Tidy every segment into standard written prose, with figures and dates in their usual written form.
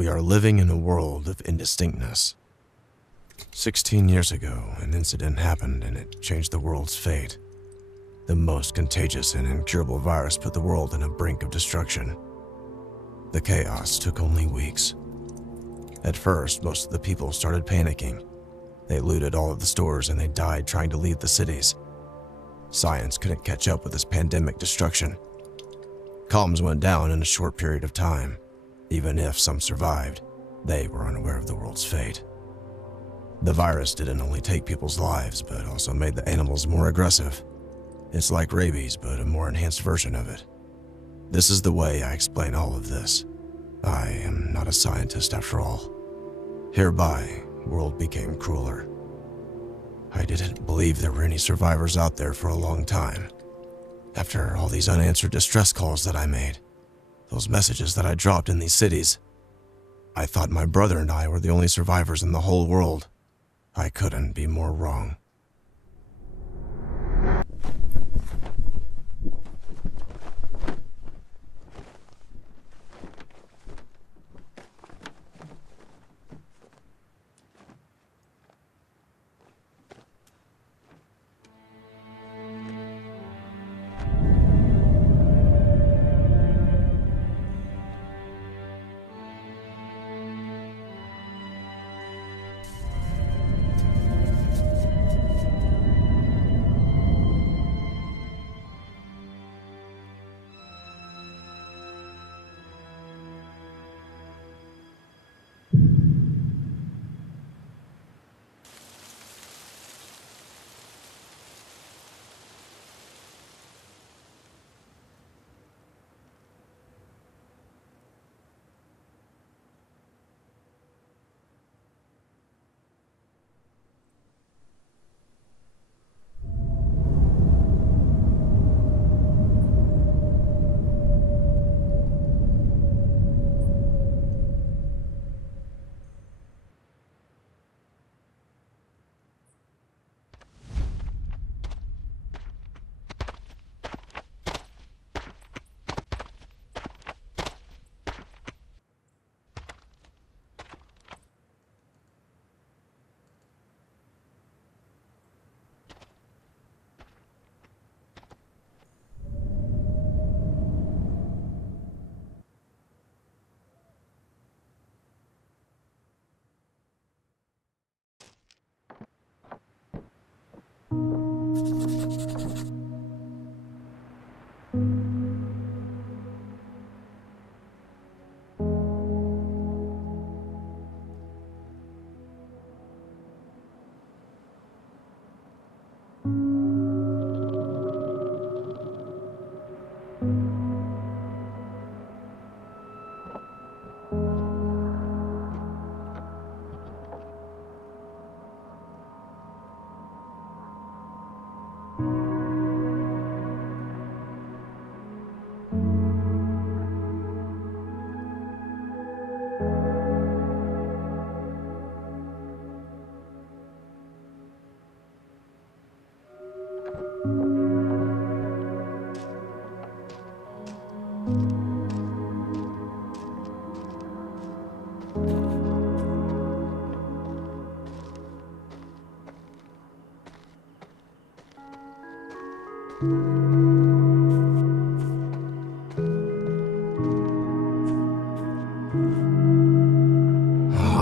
We are living in a world of indistinctness. 16 years ago, an incident happened and it changed the world's fate. The most contagious and incurable virus put the world on a brink of destruction. The chaos took only weeks. At first, most of the people started panicking. They looted all of the stores and they died trying to leave the cities. Science couldn't catch up with this pandemic destruction. Comms went down in a short period of time. Even if some survived, they were unaware of the world's fate. The virus didn't only take people's lives, but also made the animals more aggressive. It's like rabies, but a more enhanced version of it. This is the way I explain all of this. I am not a scientist after all. Hereby, the world became crueler. I didn't believe there were any survivors out there for a long time. After all these unanswered distress calls that I made, those messages that I dropped in these cities, I thought my brother and I were the only survivors in the whole world. I couldn't be more wrong.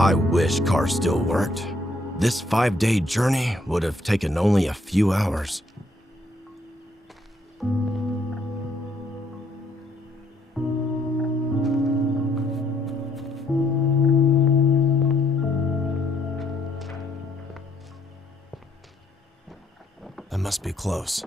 I wish cars still worked. This 5-day journey would have taken only a few hours. I must be close.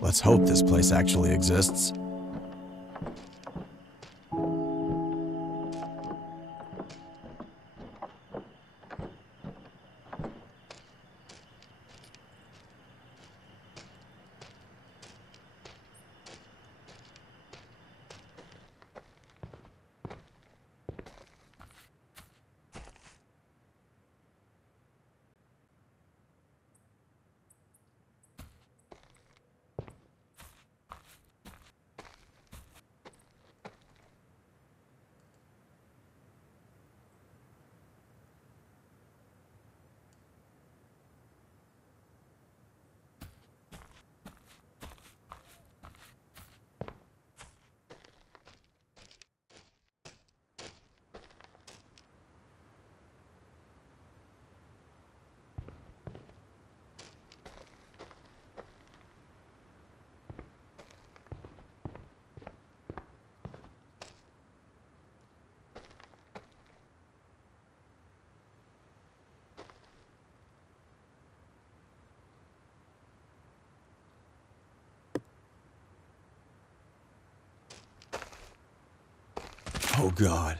Let's hope this place actually exists. Oh, God.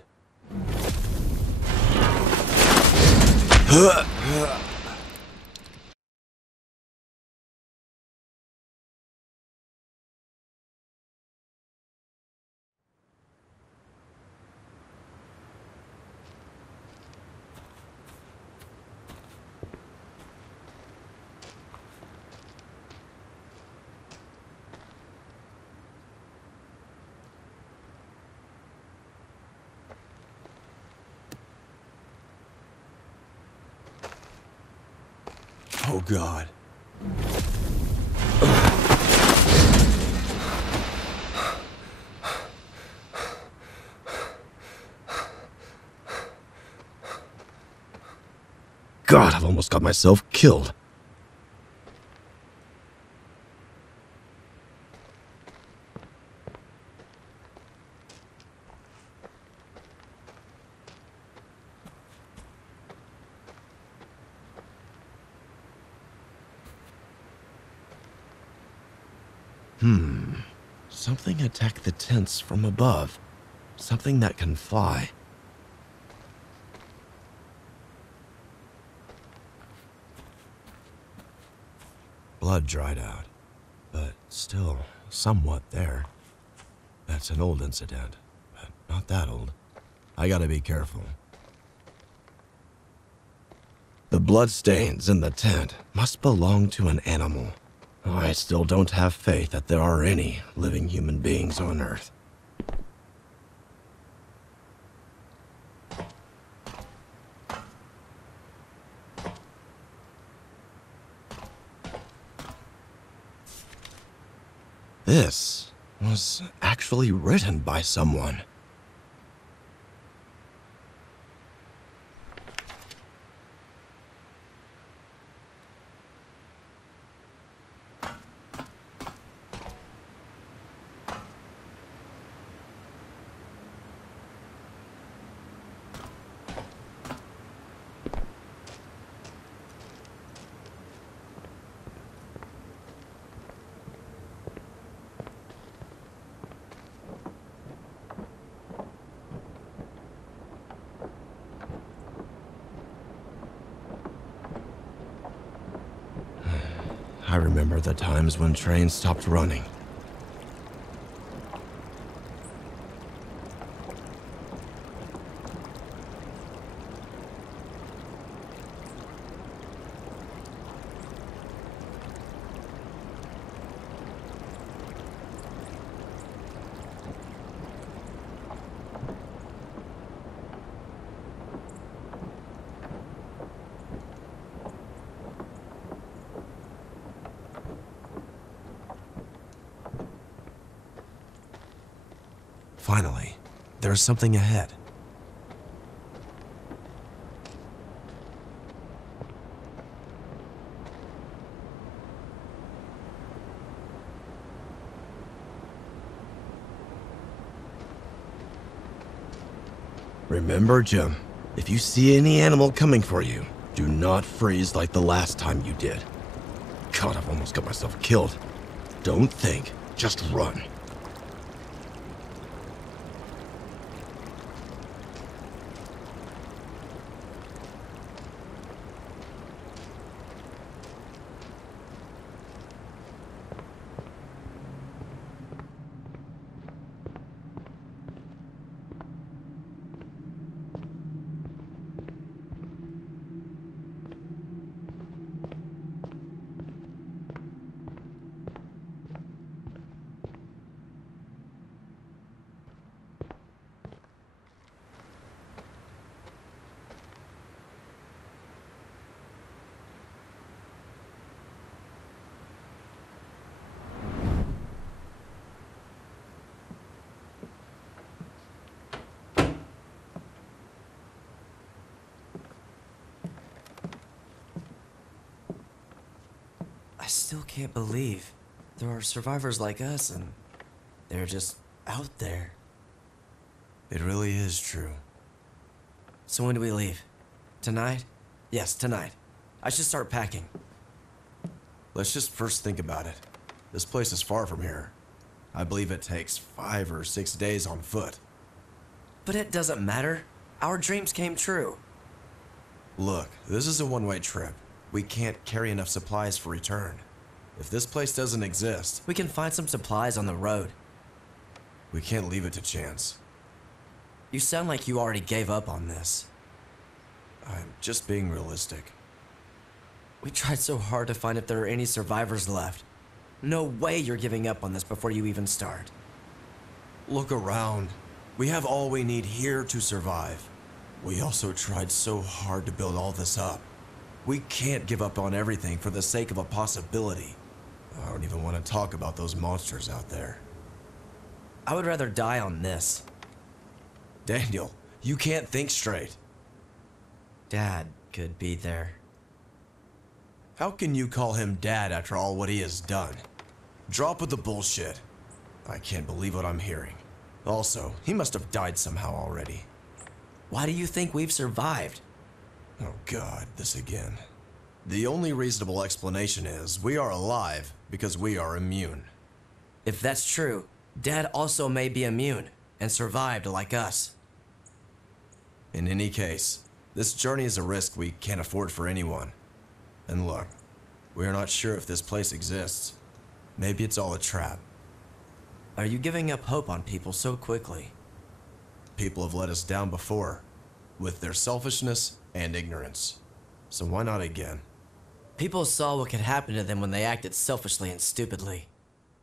Oh, God. God, I've almost got myself killed. Something attacked the tents from above. Something that can fly. Blood dried out, but still somewhat there. That's an old incident, but not that old. I gotta be careful. The bloodstains in the tent must belong to an animal. I still don't have faith that there are any living human beings on Earth. This was actually written by someone. I remember the times when trains stopped running. Finally, there's something ahead. Remember, Jim, if you see any animal coming for you, do not freeze like the last time you did. God, I've almost got myself killed. Don't think, just run. I still can't believe there are survivors like us and they're just out there. It really is true. So when do we leave? Tonight? Yes, tonight. I should start packing. Let's just first think about it. This place is far from here. I believe it takes 5 or 6 days on foot. But it doesn't matter. Our dreams came true. Look, this is a one-way trip. We can't carry enough supplies for return. If this place doesn't exist, We can find some supplies on the road. we can't leave it to chance. You sound like you already gave up on this. I'm just being realistic. We tried so hard to find if there are any survivors left. No way you're giving up on this before you even start. Look around. We have all we need here to survive. We also tried so hard to build all this up. We can't give up on everything for the sake of a possibility. I don't even want to talk about those monsters out there. I would rather die on this. Daniel, you can't think straight. Dad could be there. How can you call him dad after all what he has done? Drop with the bullshit. I can't believe what I'm hearing. Also, he must have died somehow already. Why do you think we've survived? Oh God, this again. The only reasonable explanation is we are alive because we are immune. If that's true, Dad also may be immune and survived like us. In any case, this journey is a risk we can't afford for anyone. And look, we are not sure if this place exists. Maybe it's all a trap. Are you giving up hope on people so quickly? People have let us down before, with their selfishness and ignorance. So why not again? People saw what could happen to them when they acted selfishly and stupidly.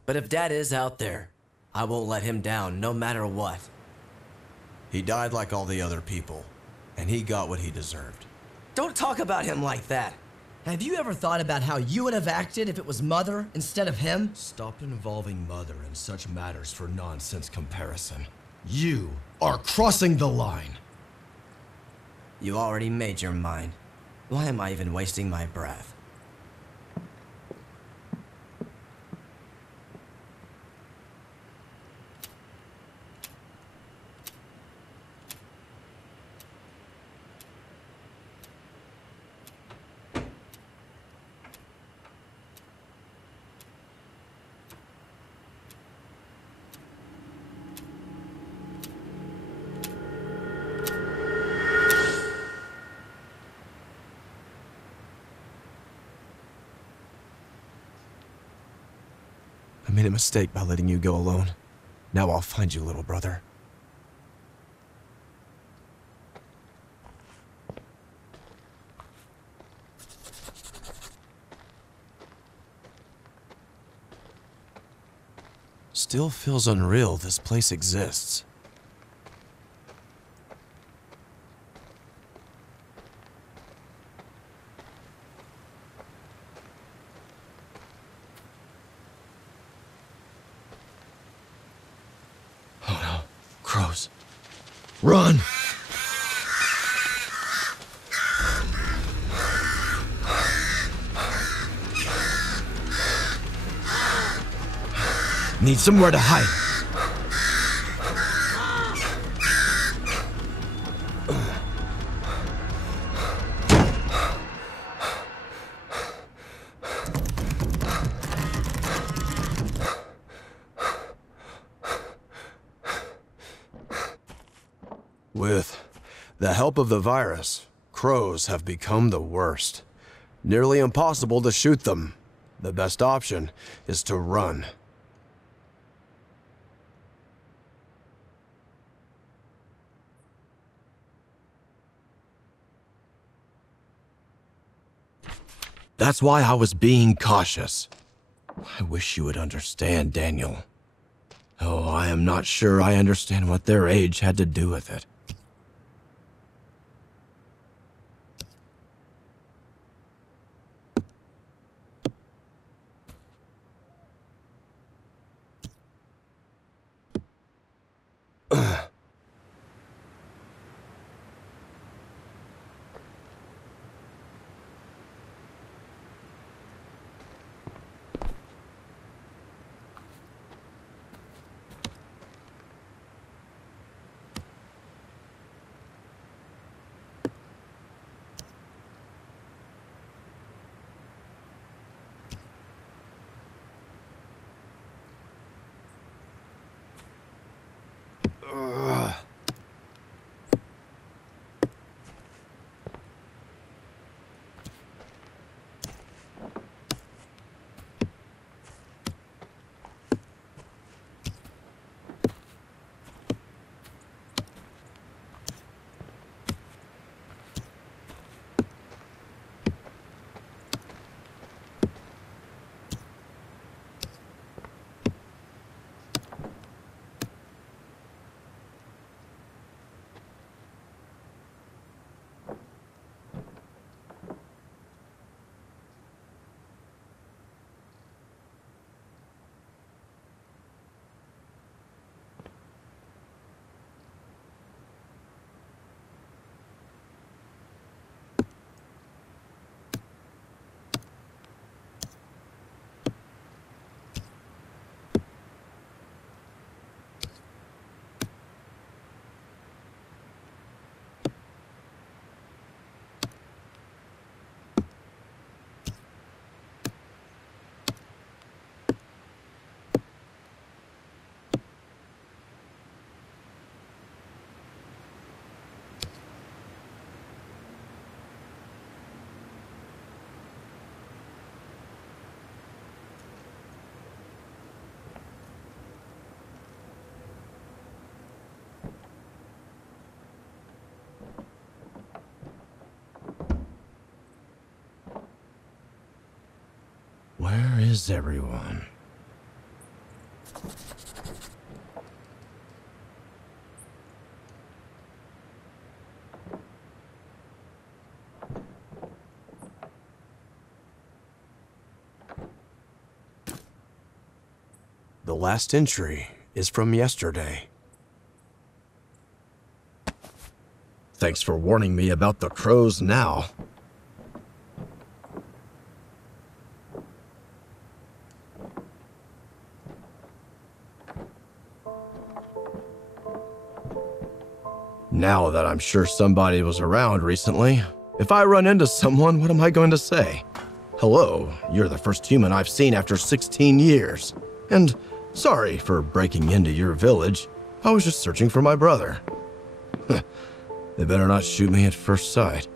But if Dad is out there, I won't let him down no matter what. He died like all the other people, and he got what he deserved. Don't talk about him like that. Have you ever thought about how you would have acted if it was Mother instead of him? Stop involving Mother in such matters for nonsense comparison. You are crossing the line. You already made your mind. Why am I even wasting my breath? I made a mistake by letting you go alone. Now I'll find you, little brother. Still feels unreal this place exists. Oh no, crows. Run! Need somewhere to hide. With the help of the virus, crows have become the worst. Nearly impossible to shoot them. The best option is to run. That's why I was being cautious. I wish you would understand, Daniel. Oh, I am not sure I understand what their age had to do with it. Where is everyone? The last entry is from yesterday. Thanks for warning me about the crows now. Now that I'm sure somebody was around recently, if I run into someone, what am I going to say? Hello, you're the first human I've seen after 16 years. And sorry for breaking into your village. I was just searching for my brother. They better not shoot me at first sight.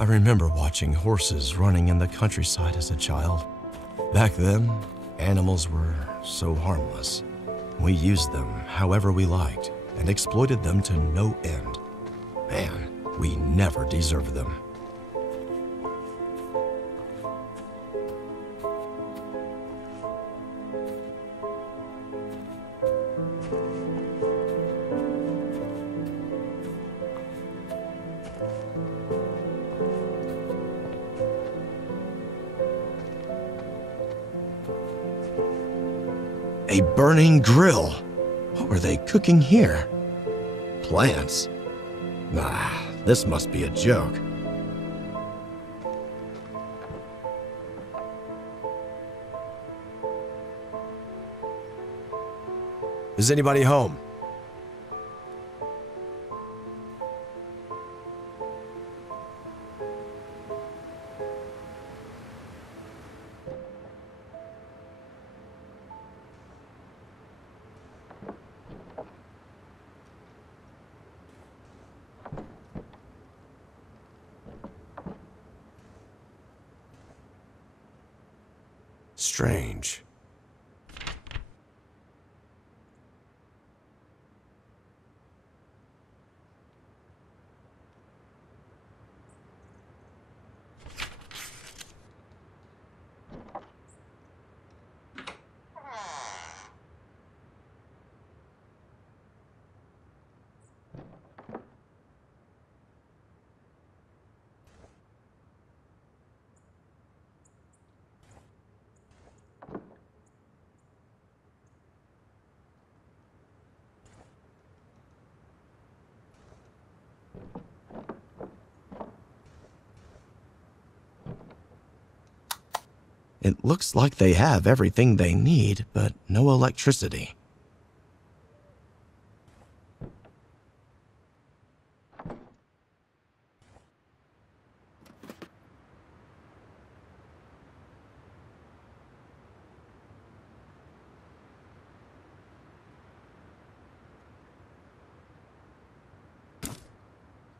I remember watching horses running in the countryside as a child. Back then, animals were so harmless. We used them however we liked and exploited them to no end. Man, we never deserved them. A burning grill. What were they cooking here? Plants? Nah, this must be a joke. Is anybody home? Strange. It looks like they have everything they need, but no electricity.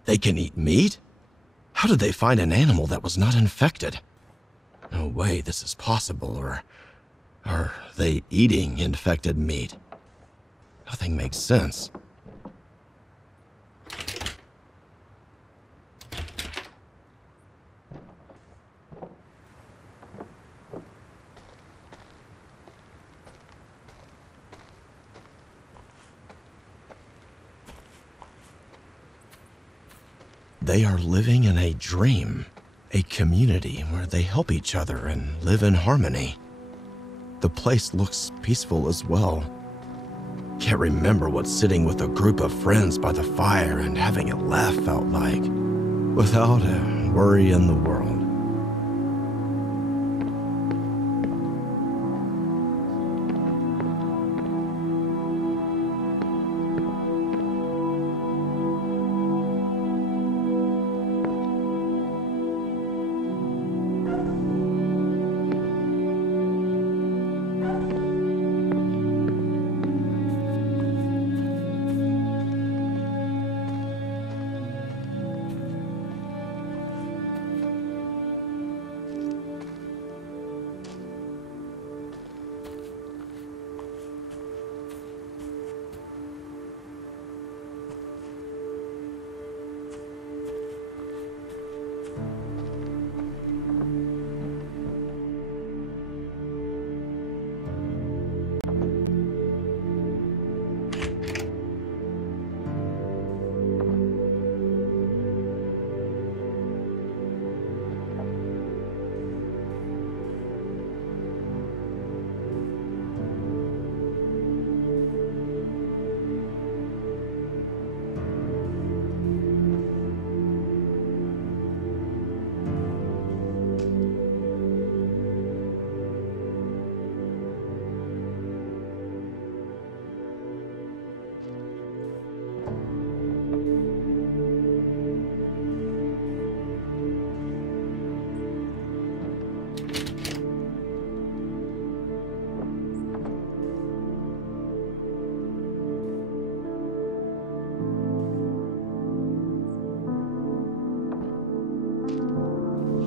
They can eat meat? How did they find an animal that was not infected? No way this is possible, or are they eating infected meat? Nothing makes sense. They are living in a dream. A community where they help each other and live in harmony. The place looks peaceful as well. Can't remember what sitting with a group of friends by the fire and having a laugh felt like, without a worry in the world.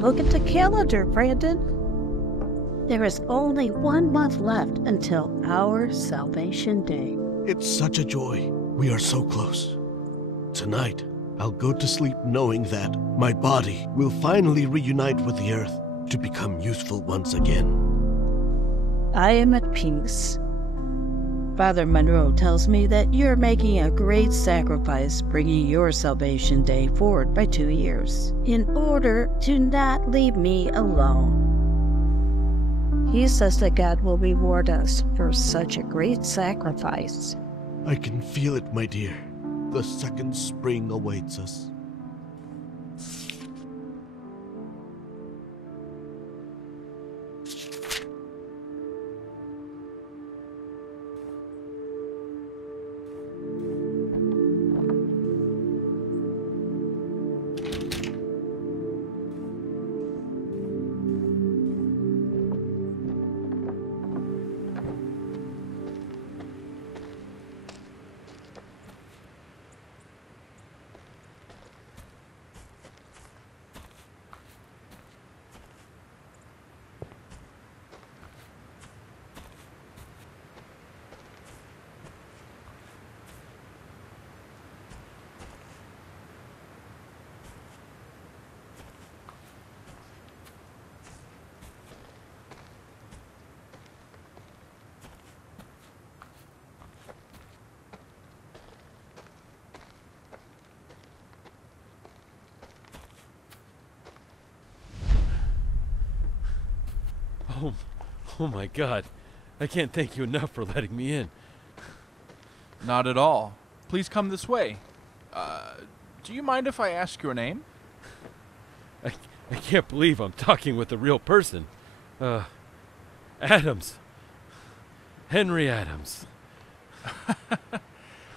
Look at the calendar, Brandon. There is only 1 month left until our Salvation Day. It's such a joy. We are so close. Tonight, I'll go to sleep knowing that my body will finally reunite with the Earth to become useful once again. I am at peace. Father Monroe tells me that you're making a great sacrifice bringing your Salvation Day forward by 2 years in order to not leave me alone. He says that God will reward us for such a great sacrifice. I can feel it, my dear. The second spring awaits us. Oh my God. I can't thank you enough for letting me in. Not at all. Please come this way. Do you mind if I ask your name? I can't believe I'm talking with a real person. Adams. Henry Adams.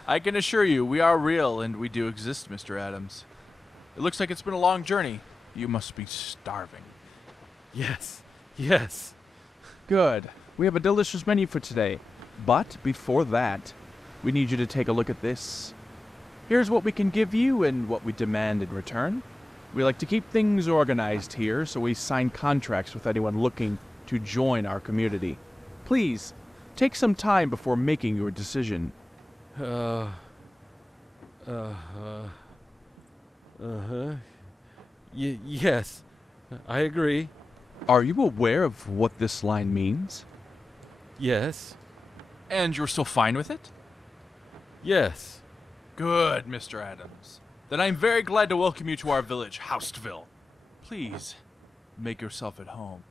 I can assure you we are real and we do exist, Mr. Adams. It looks like it's been a long journey. You must be starving. Yes. Yes. Good. We have a delicious menu for today. But before that, we need you to take a look at this. Here's what we can give you and what we demand in return. We like to keep things organized here, so we sign contracts with anyone looking to join our community. Please, take some time before making your decision. Yes. I agree. Are you aware of what this line means? Yes. And you're still fine with it? Yes. Good, Mr. Adams. Then I'm very glad to welcome you to our village, Houseville. Please, make yourself at home.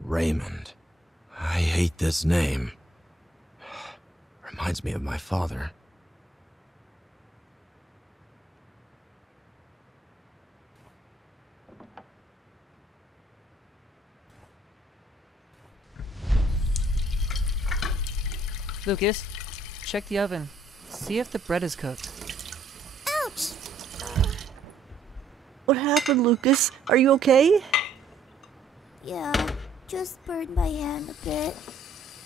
Raymond. I hate this name. Reminds me of my father. Lucas, check the oven. See if the bread is cooked. Ouch! What happened, Lucas? Are you okay? Yeah, just burned my hand a bit.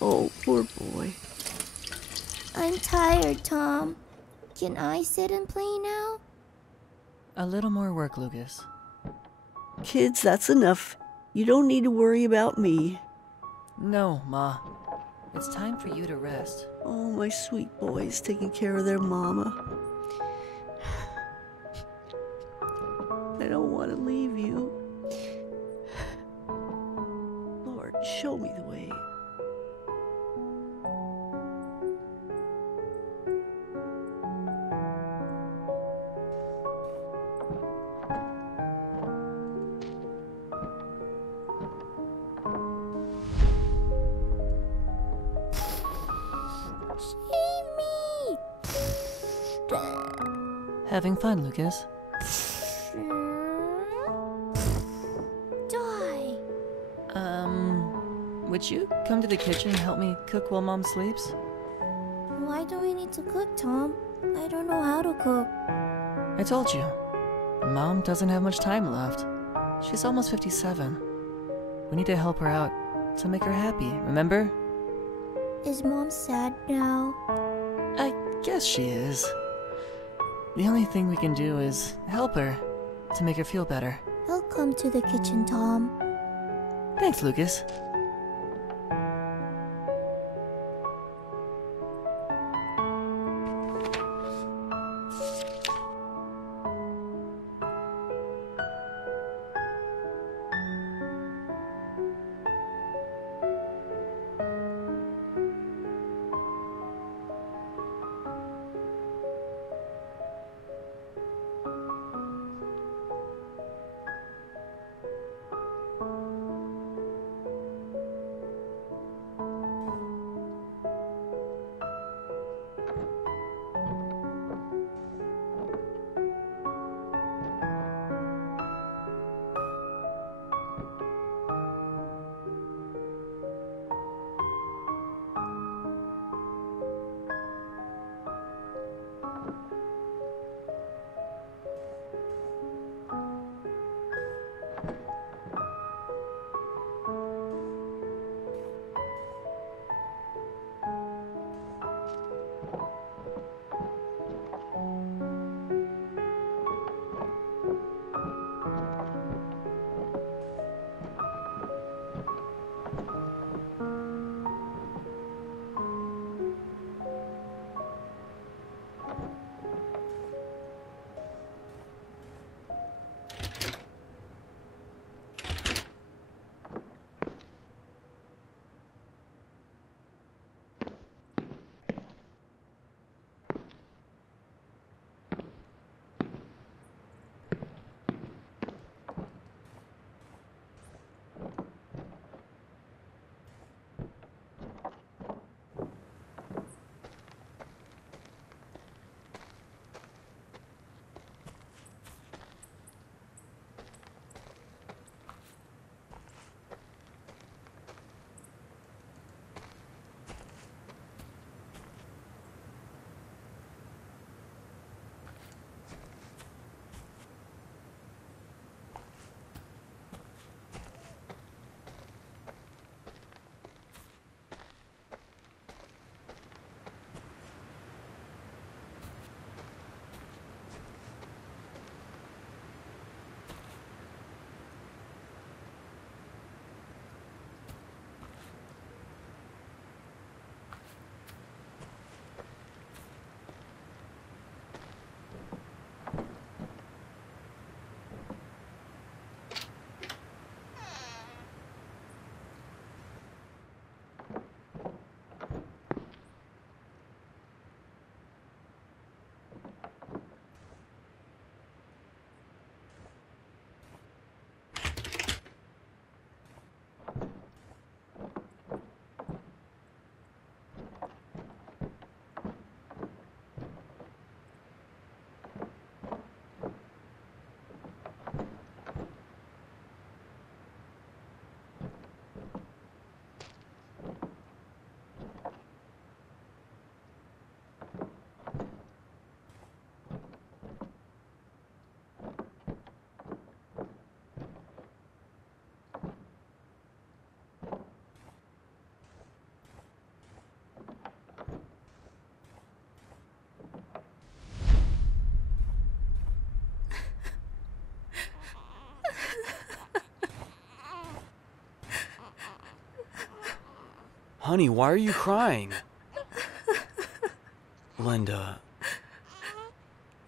Oh, poor boy. I'm tired, Tom. Can I sit and play now? A little more work, Lucas. Kids, that's enough. You don't need to worry about me. No, Ma. It's time for you to rest. Oh, my sweet boys taking care of their mama. I don't want to leave you. Lord, show me the way. Having fun, Lucas? Die. Would you come to the kitchen and help me cook while Mom sleeps? Why do we need to cook, Tom? I don't know how to cook. I told you. Mom doesn't have much time left. She's almost 57. We need to help her out to make her happy, remember? Is Mom sad now? I guess she is. The only thing we can do is help her to make her feel better. I'll come to the kitchen, Tom. Thanks, Lucas. Honey, why are you crying? Linda.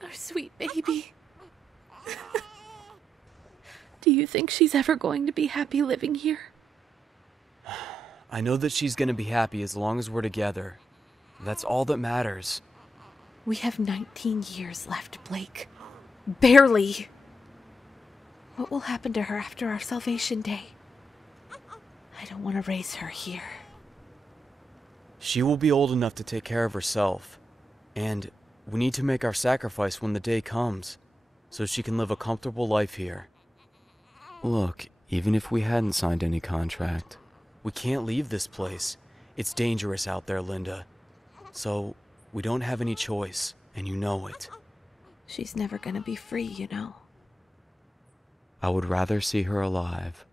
Our sweet baby. Do you think she's ever going to be happy living here? I know that she's gonna be happy as long as we're together. That's all that matters. We have 19 years left, Blake. Barely. What will happen to her after our Salvation Day? I don't want to raise her here. She will be old enough to take care of herself. And we need to make our sacrifice when the day comes, so she can live a comfortable life here. Look, even if we hadn't signed any contract, we can't leave this place. It's dangerous out there, Linda. So, we don't have any choice, and you know it. She's never gonna be free, you know. I would rather see her alive.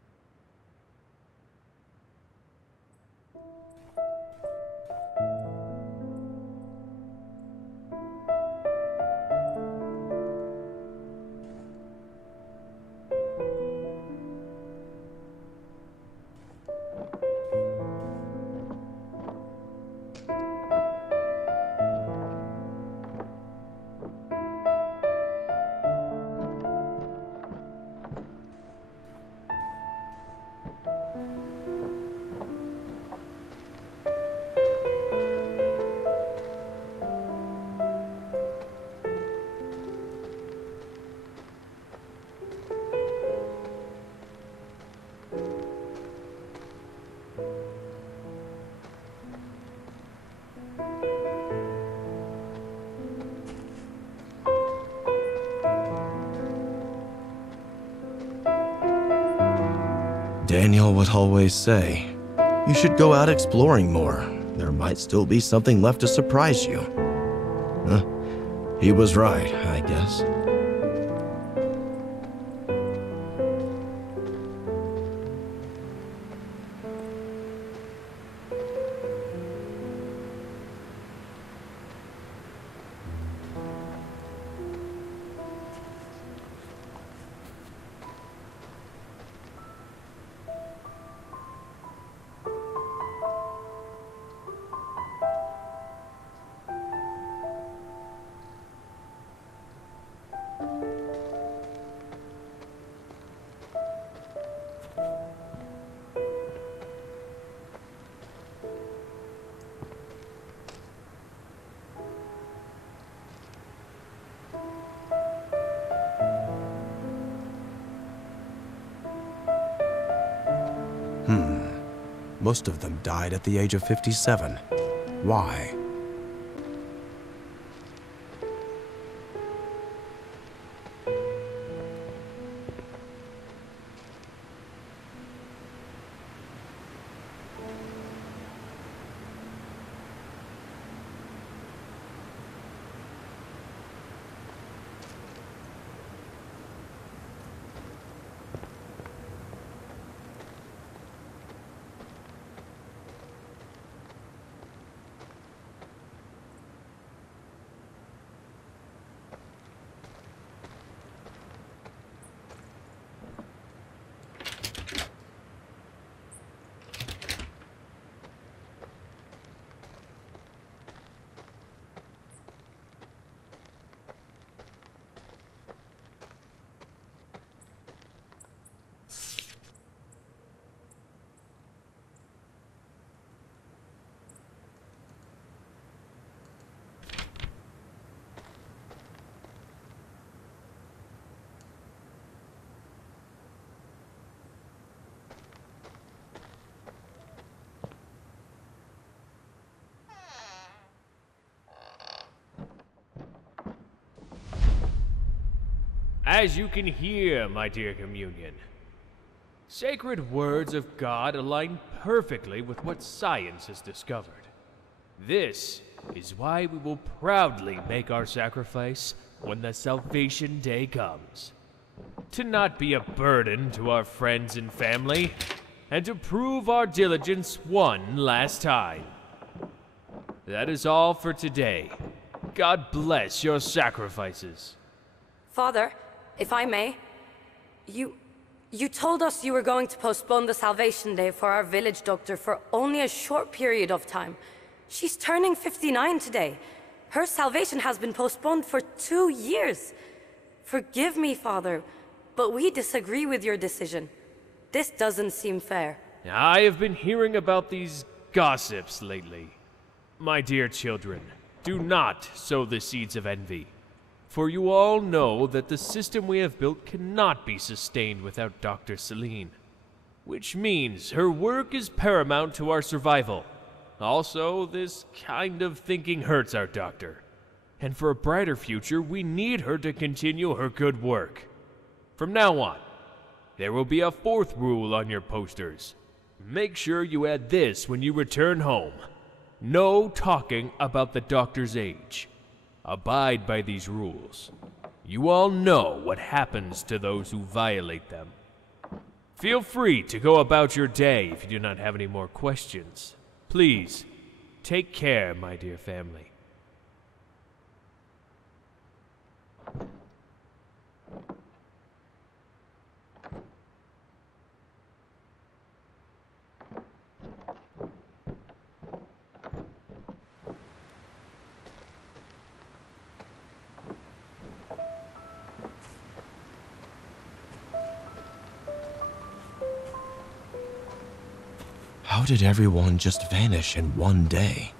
Daniel would always say, you should go out exploring more. There might still be something left to surprise you. Huh? He was right, I guess. Most of them died at the age of 57. Why? As you can hear, my dear communion, sacred words of God align perfectly with what science has discovered. This is why we will proudly make our sacrifice when the Salvation Day comes. To not be a burden to our friends and family, and to prove our diligence one last time. That is all for today. God bless your sacrifices. Father, if I may, you You told us you were going to postpone the Salvation Day for our village doctor for only a short period of time. She's turning 59 today. Her salvation has been postponed for 2 years. Forgive me, Father, but we disagree with your decision. This doesn't seem fair. I have been hearing about these gossips lately. My dear children, do not sow the seeds of envy. For you all know that the system we have built cannot be sustained without Dr. Celine. Which means her work is paramount to our survival. Also, this kind of thinking hurts our doctor. And for a brighter future, we need her to continue her good work. From now on, there will be a 4th rule on your posters. Make sure you add this when you return home. No talking about the doctor's age. Abide by these rules. You all know what happens to those who violate them. Feel free to go about your day if you do not have any more questions. Please, take care, my dear family. How did everyone just vanish in one day?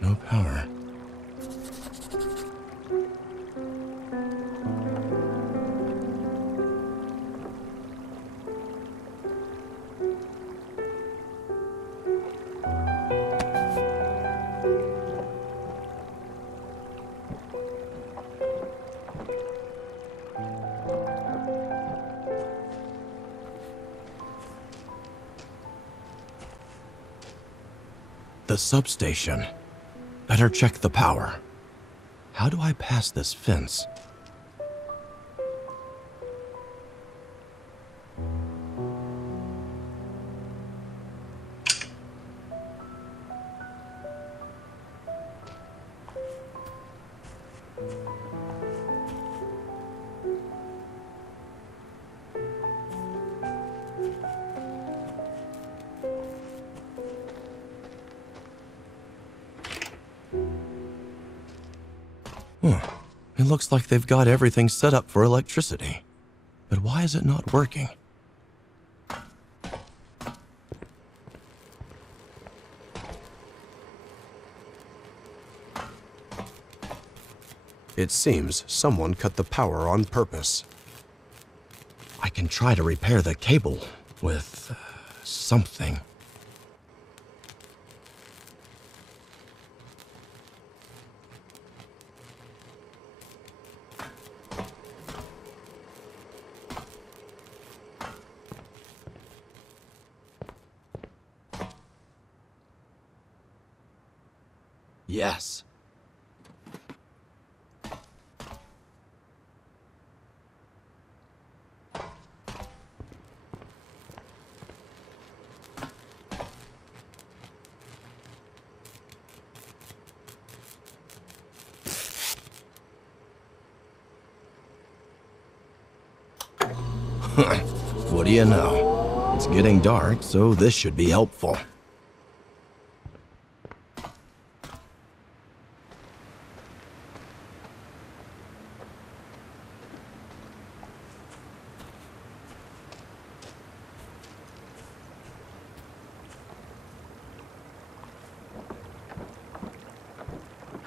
No power. The substation. Better check the power. How do I pass this fence? It looks like they've got everything set up for electricity. But why is it not working? It seems someone cut the power on purpose. I can try to repair the cable with something. Yes. What do you know? It's getting dark, so this should be helpful.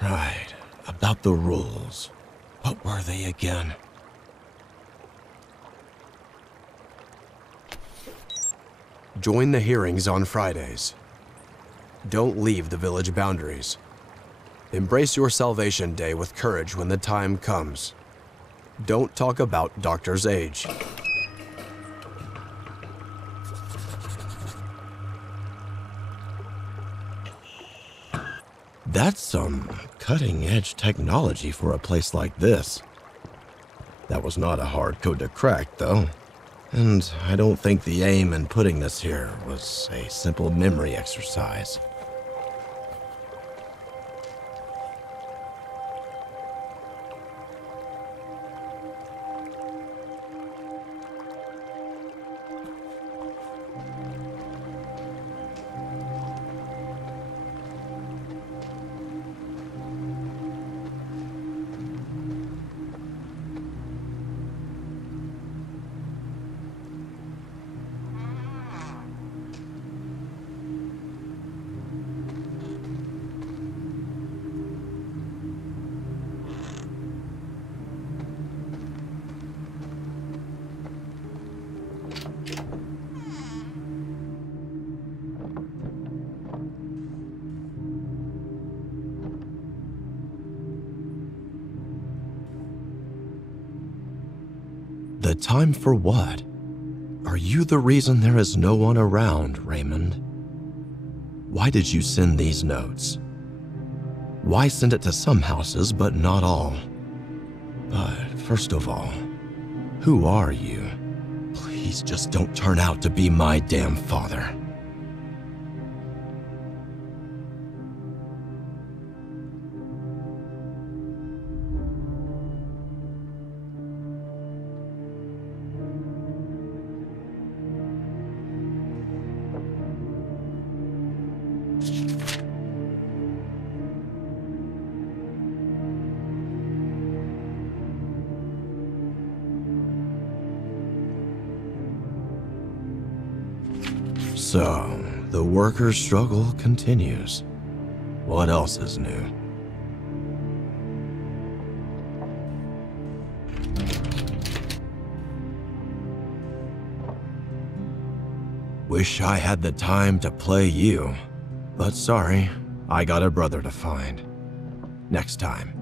Right, about the rules. What were they again? Join the hearings on Fridays. Don't leave the village boundaries. Embrace your Salvation Day with courage when the time comes. Don't talk about Doctor's age. That's some cutting-edge technology for a place like this. That was not a hard code to crack, though. And I don't think the aim in putting this here was a simple memory exercise. The time for what? Are you the reason there is no one around, Raymond? Why did you send these notes? Why send it to some houses but not all? But first of all, who are you? Please just don't turn out to be my damn father. So, the workers' struggle continues. What else is new? Wish I had the time to play you, but sorry, I got a brother to find. Next time.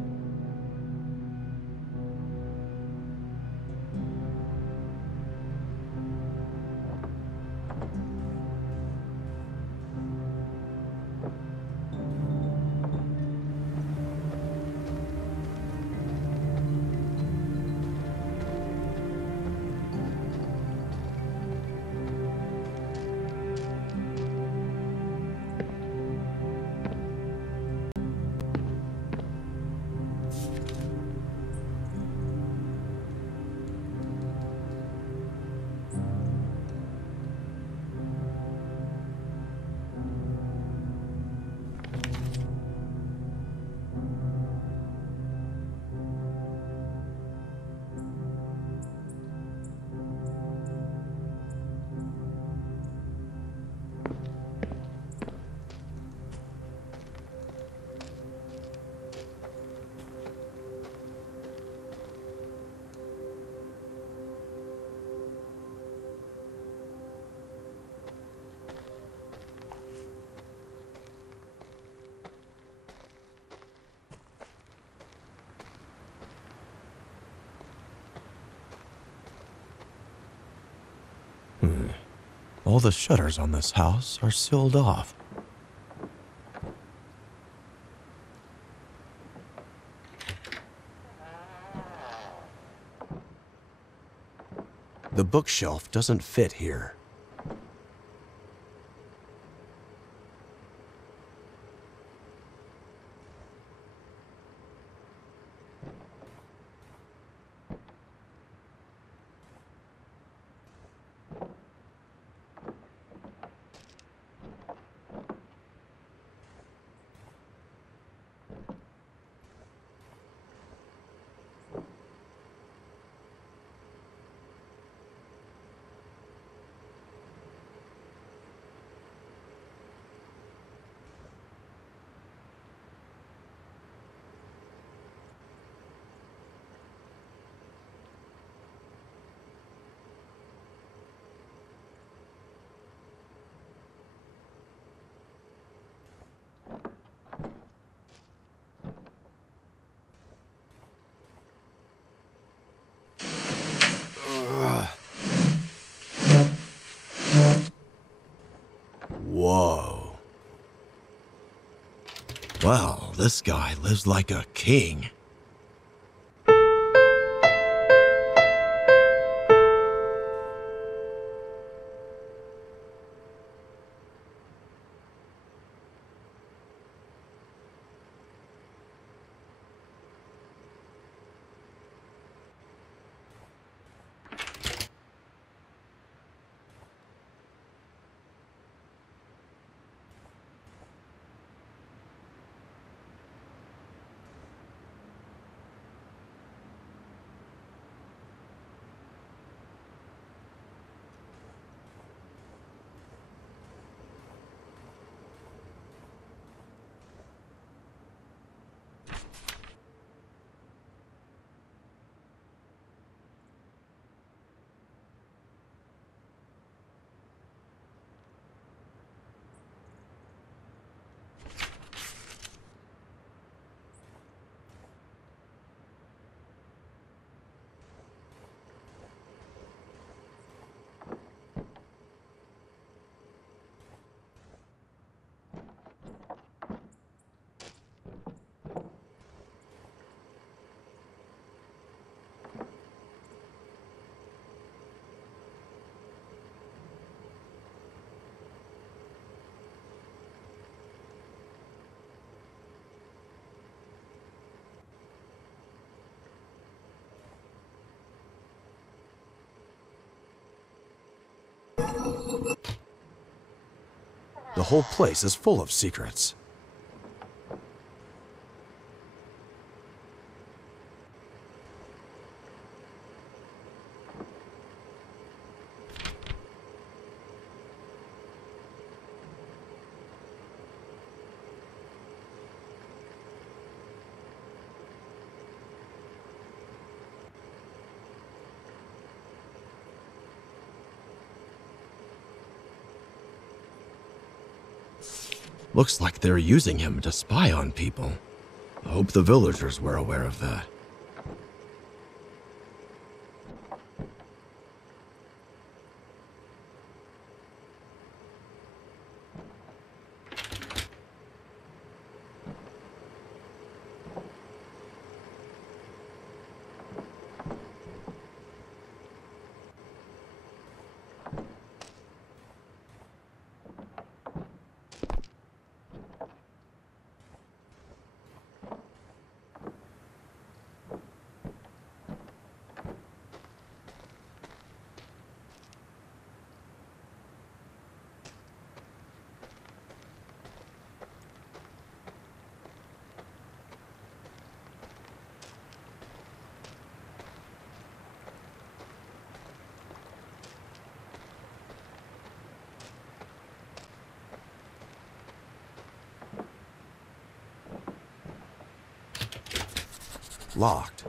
All the shutters on this house are sealed off. The bookshelf doesn't fit here. Well, this guy lives like a king. The whole place is full of secrets. Looks like they're using him to spy on people. I hope the villagers were aware of that. Locked.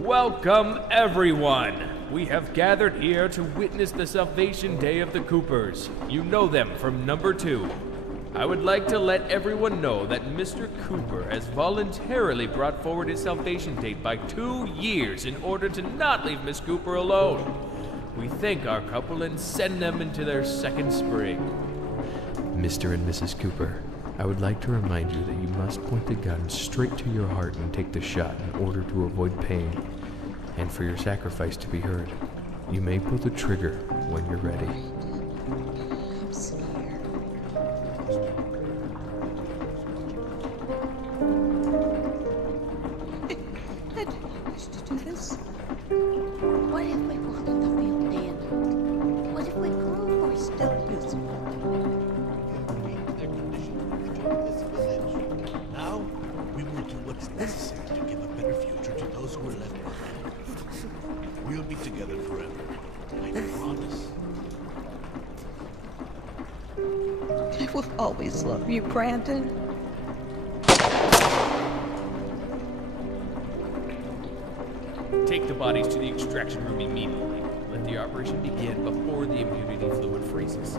Welcome, everyone! We have gathered here to witness the Salvation Day of the Coopers. You know them from number 2. I would like to let everyone know that Mr. Cooper has voluntarily brought forward his salvation date by 2 years in order to not leave Miss Cooper alone. We thank our couple and send them into their second spring. Mr. and Mrs. Cooper, I would like to remind you that you must point the gun straight to your heart and take the shot in order to avoid pain, and for your sacrifice to be heard. You may pull the trigger when you're ready. I didn't wish to do this. What if we walk in the field, Dan? What if we prove we're still useful? Now, we will do what is necessary to give a better future to those who are left behind. We'll be together forever. I promise. I will always love you, Brandon. Take the bodies to the extraction room immediately. Let the operation begin before the immunity fluid freezes.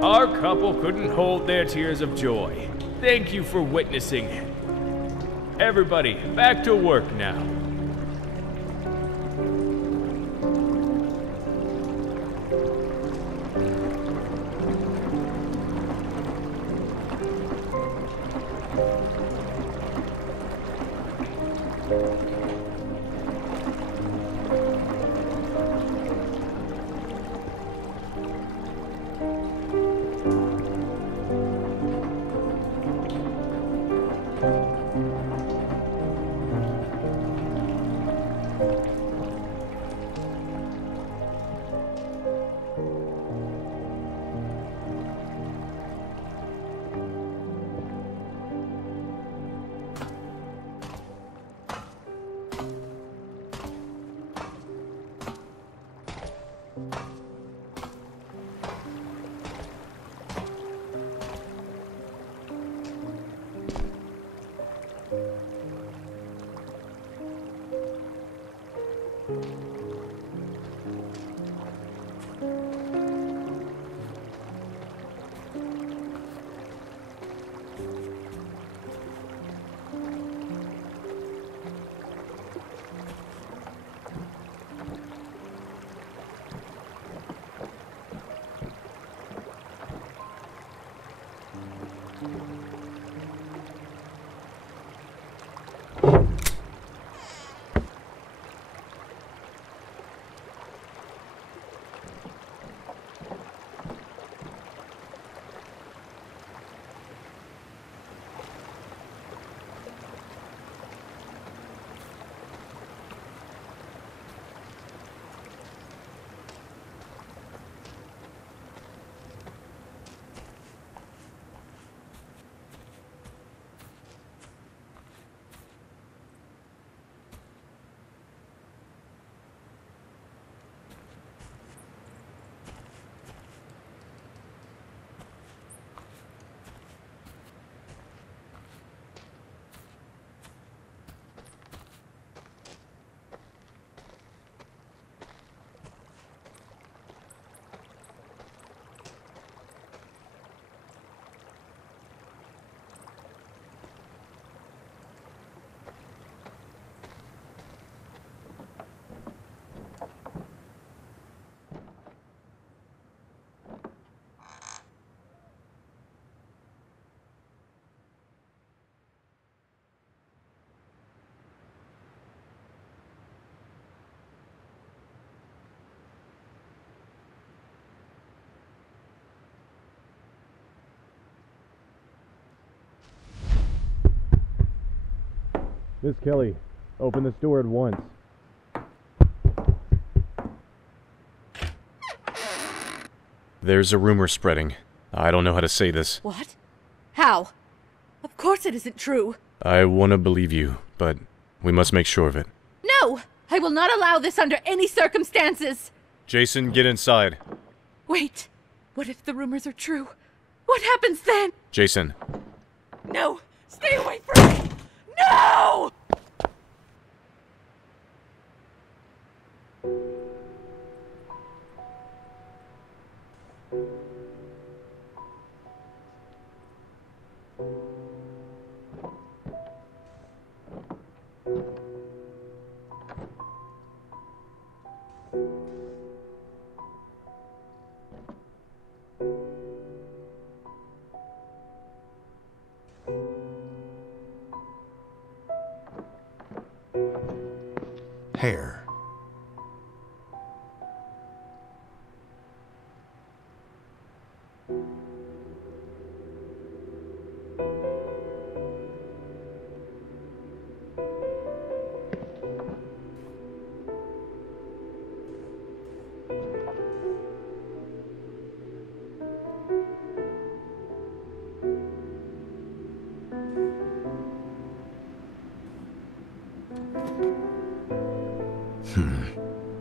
Our couple couldn't hold their tears of joy. Thank you for witnessing. Everybody, back to work now. Miss Kelly, open this door at once. There's a rumor spreading. I don't know how to say this. What? How? Of course it isn't true. I want to believe you, but we must make sure of it. No! I will not allow this under any circumstances! Jason, get inside. Wait. What if the rumors are true? What happens then? Jason. No! Stay away from me! No! Hair.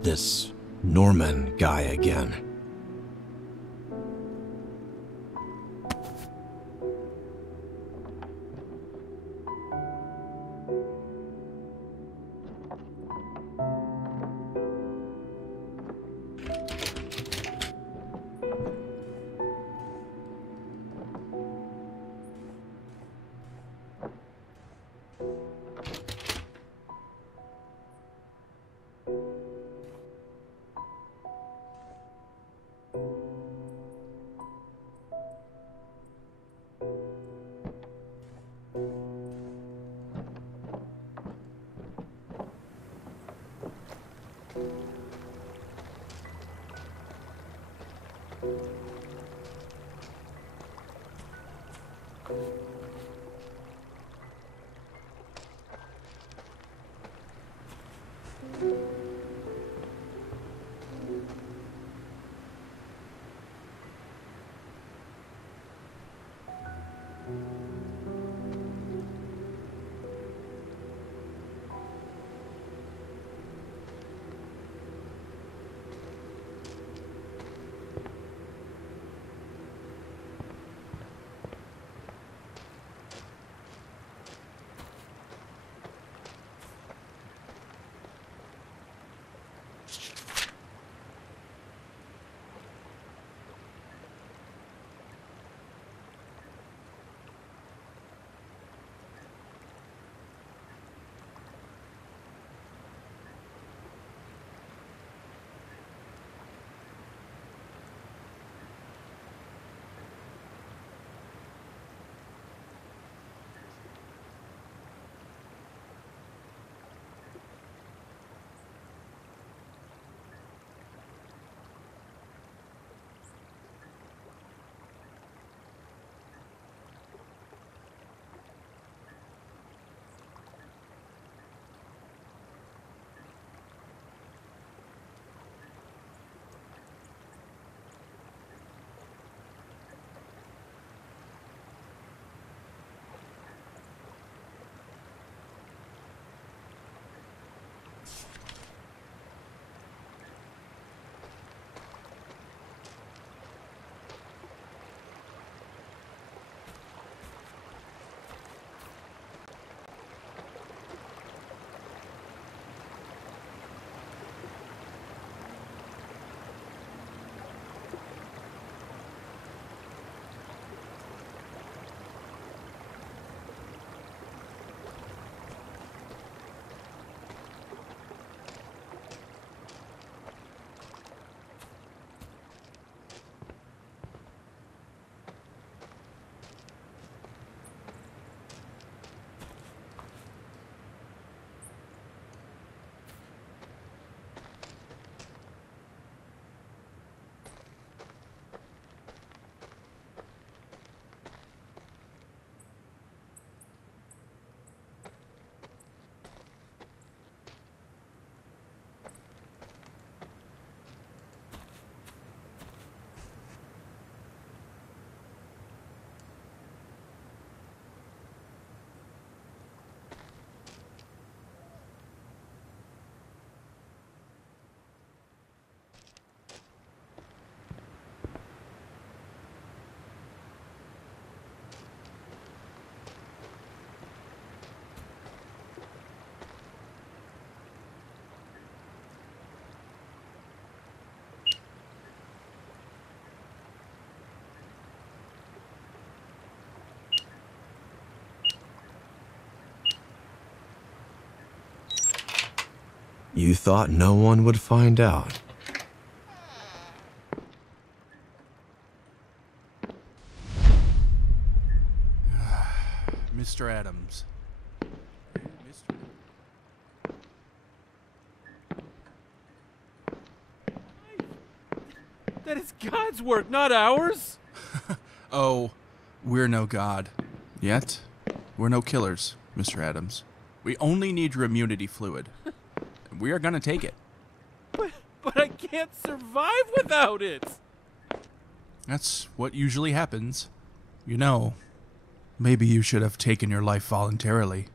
This Norman guy again. You thought no one would find out. Mr. Adams. That is God's work, not ours. Oh, we're no god. Yet, we're no killers, Mr. Adams. We only need your immunity fluid. We are gonna take it. But I can't survive without it. That's what usually happens. You know, maybe you should have taken your life voluntarily.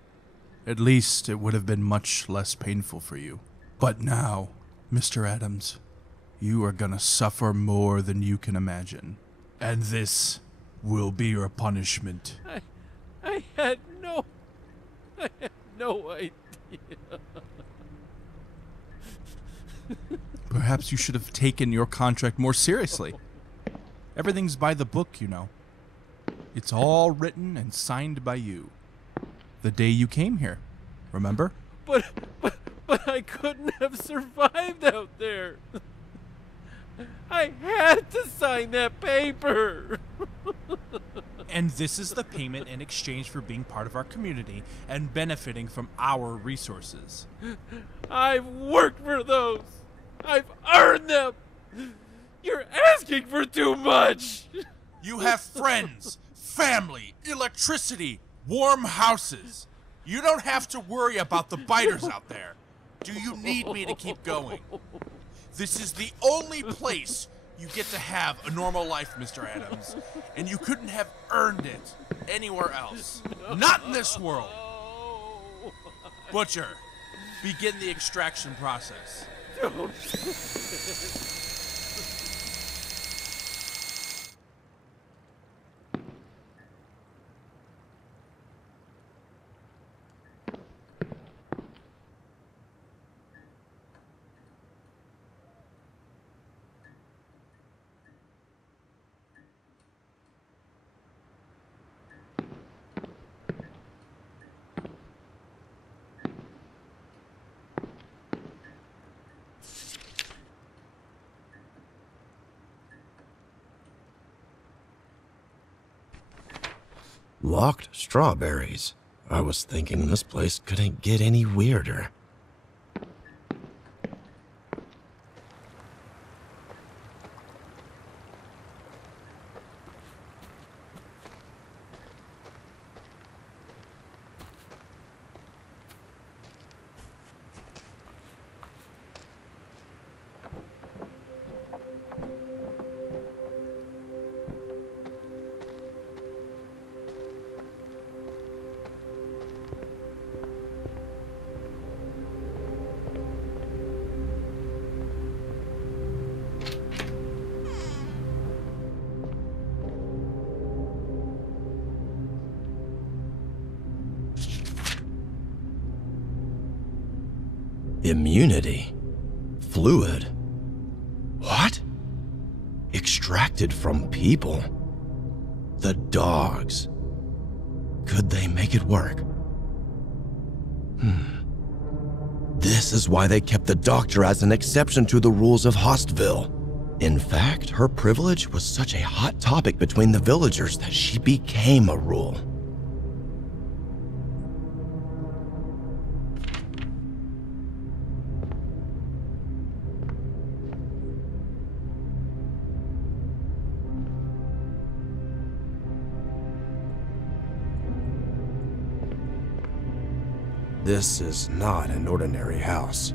At least it would have been much less painful for you. But now, Mr. Adams, you are gonna suffer more than you can imagine. And this will be your punishment. I had no idea. Perhaps you should have taken your contract more seriously. Everything's by the book, you know. It's all written and signed by you. The day you came here, remember? But I couldn't have survived out there. I had to sign that paper. And this is the payment in exchange for being part of our community and benefiting from our resources. I've worked for those. I've earned them. You're asking for too much. You have friends, family, electricity, warm houses. You don't have to worry about the biters out there. Do you need me to keep going? This is the only place you get to have a normal life, Mr. Adams, and you couldn't have earned it anywhere else. Not in this world. Butcher, begin the extraction process. Locked strawberries. I was thinking this place couldn't get any weirder. Immunity? Fluid? What? Extracted from people? The dogs. Could they make it work? This is why they kept the doctor as an exception to the rules of Hostville. In fact, her privilege was such a hot topic between the villagers that she became a rule. This is not an ordinary house.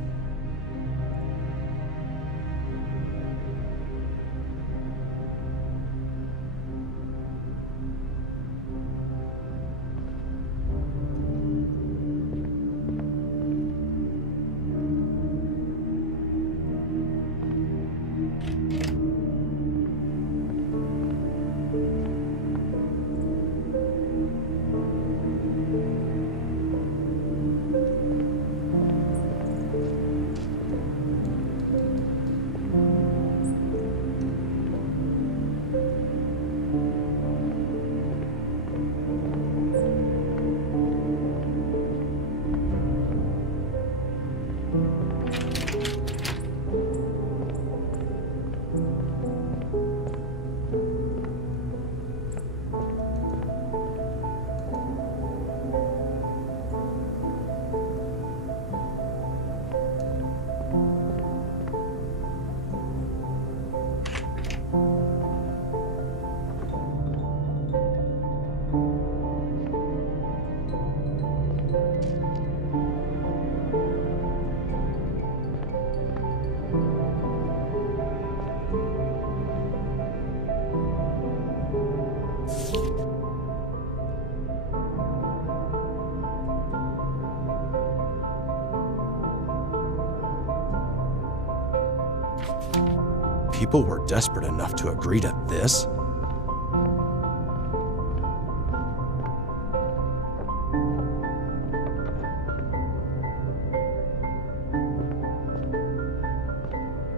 people were desperate enough to agree to this?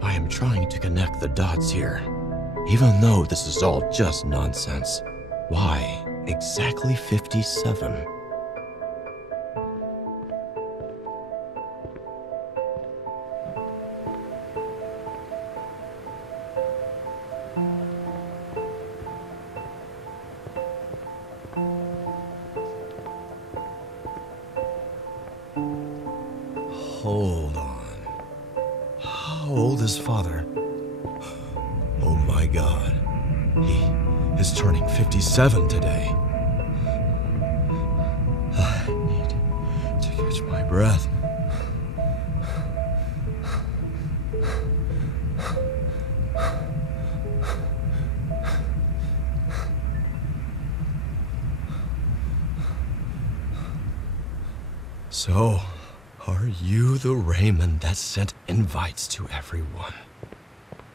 I am trying to connect the dots here. Even though this is all just nonsense, why exactly 57? Hold on. How old is Father? Oh my God. He is turning 57 today. I need to catch my breath. So, are you the Raymond that sent invites to everyone?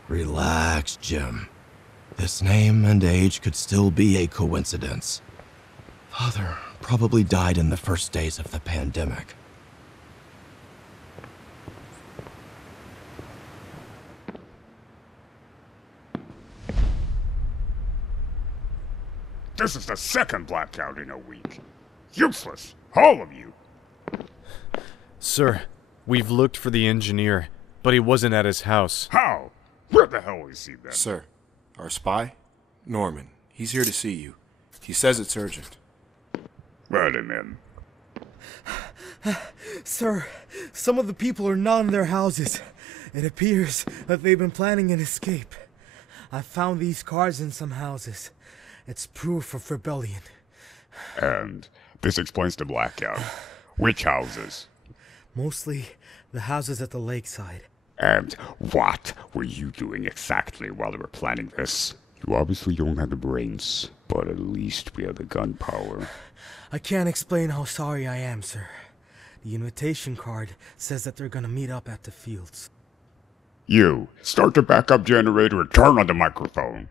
Relax, Jim. This name and age could still be a coincidence. Father probably died in the first days of the pandemic. This is the second blackout in a week. Useless, all of you. Sir, we've looked for the engineer, but he wasn't at his house. How? Where the hell is he then? Sir, our spy, Norman, he's here to see you. He says it's urgent. Let him in. Sir, some of the people are not in their houses. It appears that they've been planning an escape. I found these cards in some houses. It's proof of rebellion. And this explains the blackout. Which houses? Mostly the houses at the lakeside. And what were you doing exactly while they were planning this? You obviously don't have the brains, but at least we have the gunpowder. I can't explain how sorry I am, sir. The invitation card says that they're gonna meet up at the fields. You, start the backup generator and turn on the microphone.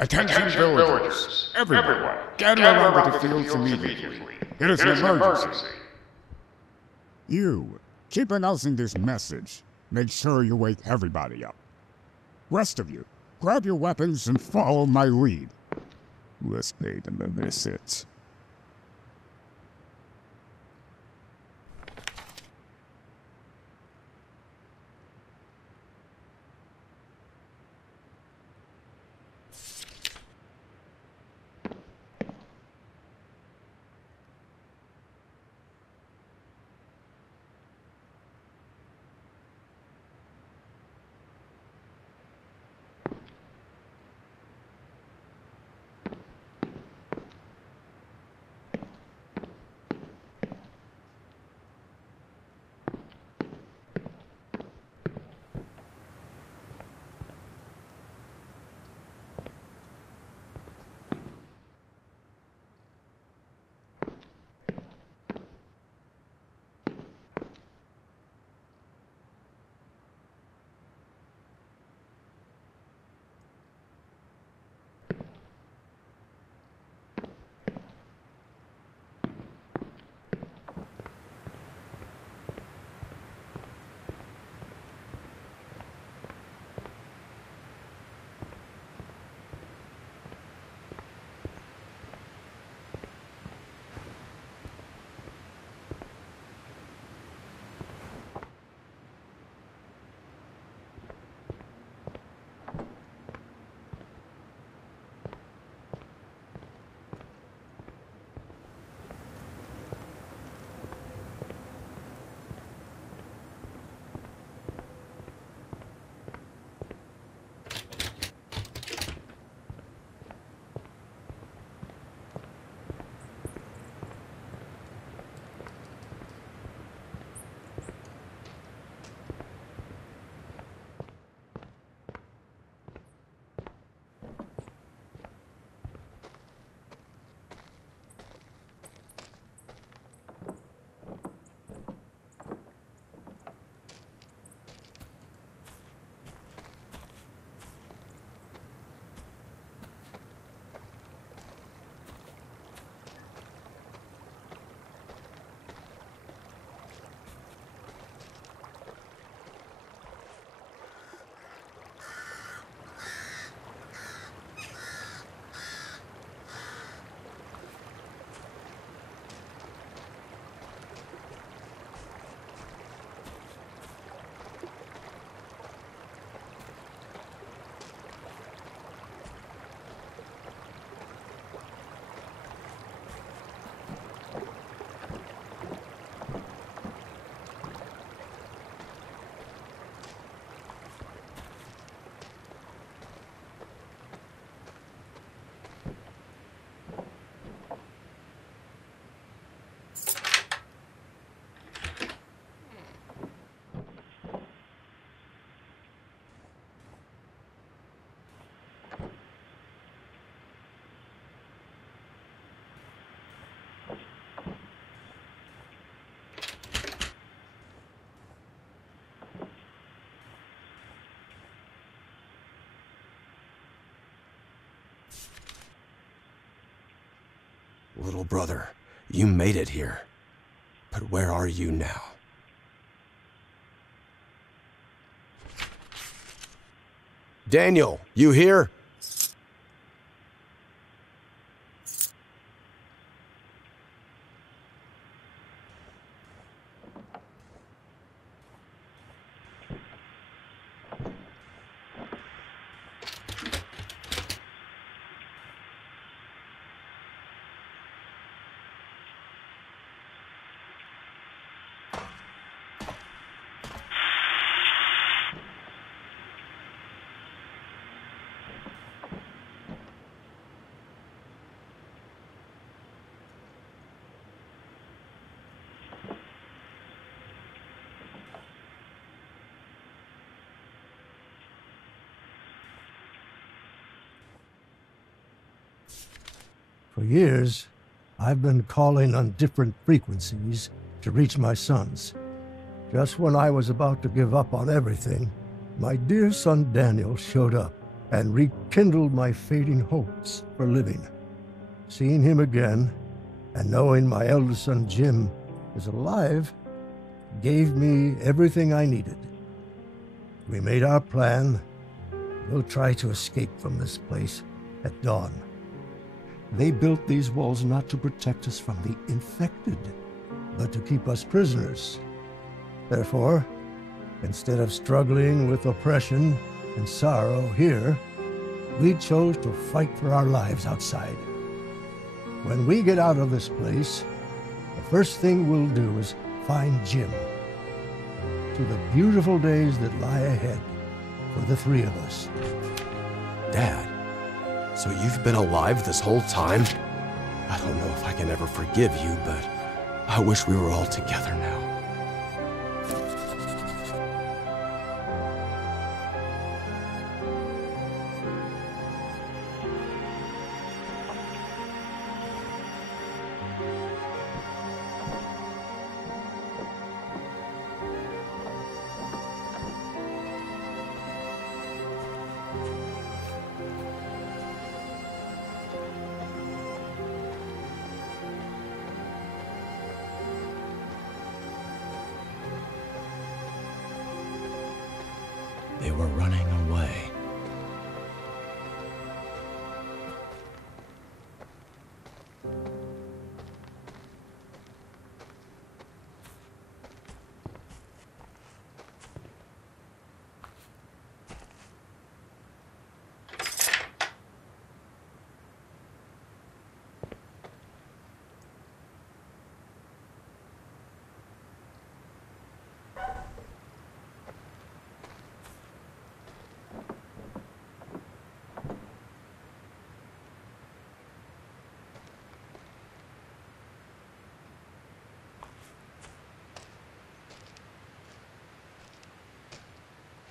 Attention villagers! Everyone, gather around the fields immediately. It is an emergency. You, keep announcing this message. Make sure you wake everybody up. Rest of you, grab your weapons and follow my lead. Let's pay them a visit. Little brother, you made it here. But where are you now? Daniel, you here? For years, I've been calling on different frequencies to reach my sons. Just when I was about to give up on everything, my dear son Daniel showed up and rekindled my fading hopes for living. Seeing him again, and knowing my eldest son Jim is alive, gave me everything I needed. We made our plan. We'll try to escape from this place at dawn. They built these walls not to protect us from the infected, but to keep us prisoners. Therefore, instead of struggling with oppression and sorrow here, we chose to fight for our lives outside. When we get out of this place, the first thing we'll do is find Jim. To the beautiful days that lie ahead for the three of us. Dad, so you've been alive this whole time? I don't know if I can ever forgive you, but I wish we were all together now. They were running away.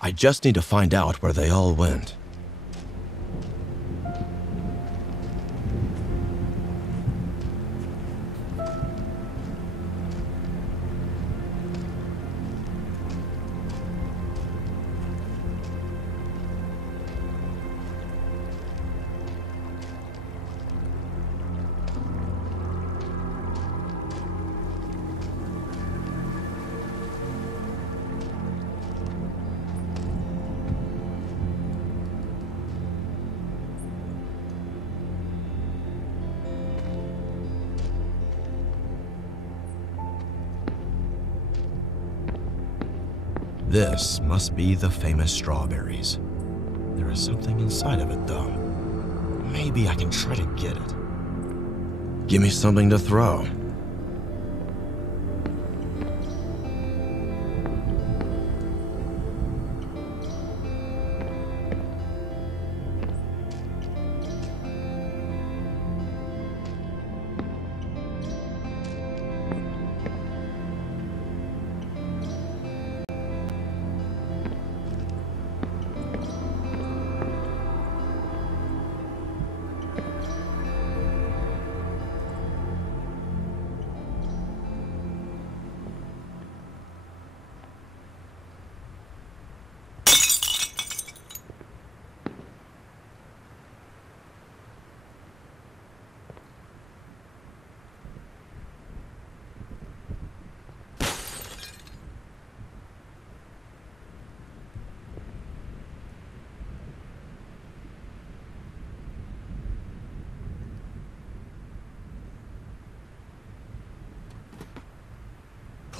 I just need to find out where they all went. This must be the famous strawberries. There is something inside of it, though. Maybe I can try to get it. Give me something to throw.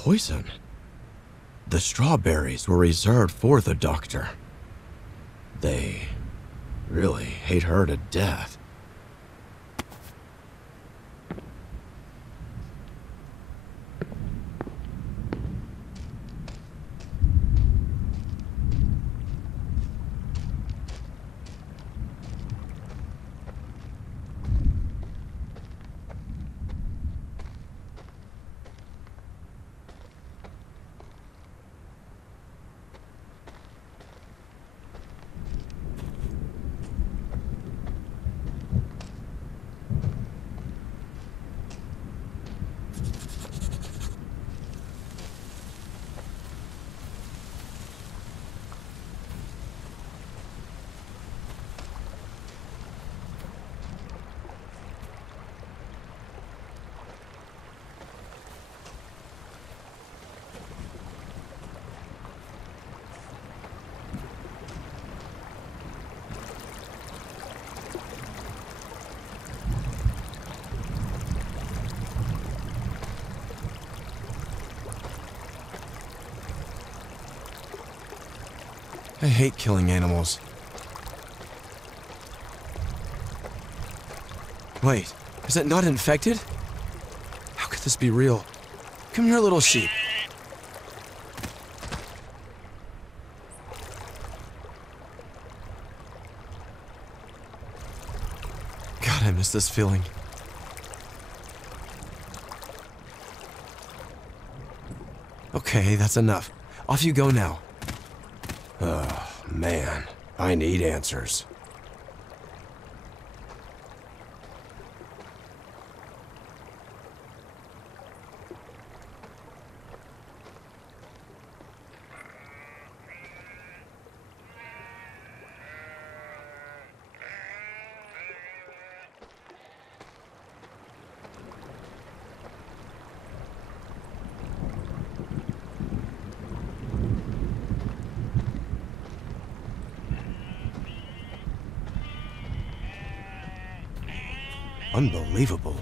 poison. The strawberries were reserved for the doctor. They really hate her to death. I hate killing animals. Wait, is that not infected? How could this be real? Come here, little sheep. God, I miss this feeling. Okay, that's enough. Off you go now. Oh, man. I need answers. Unbelievable.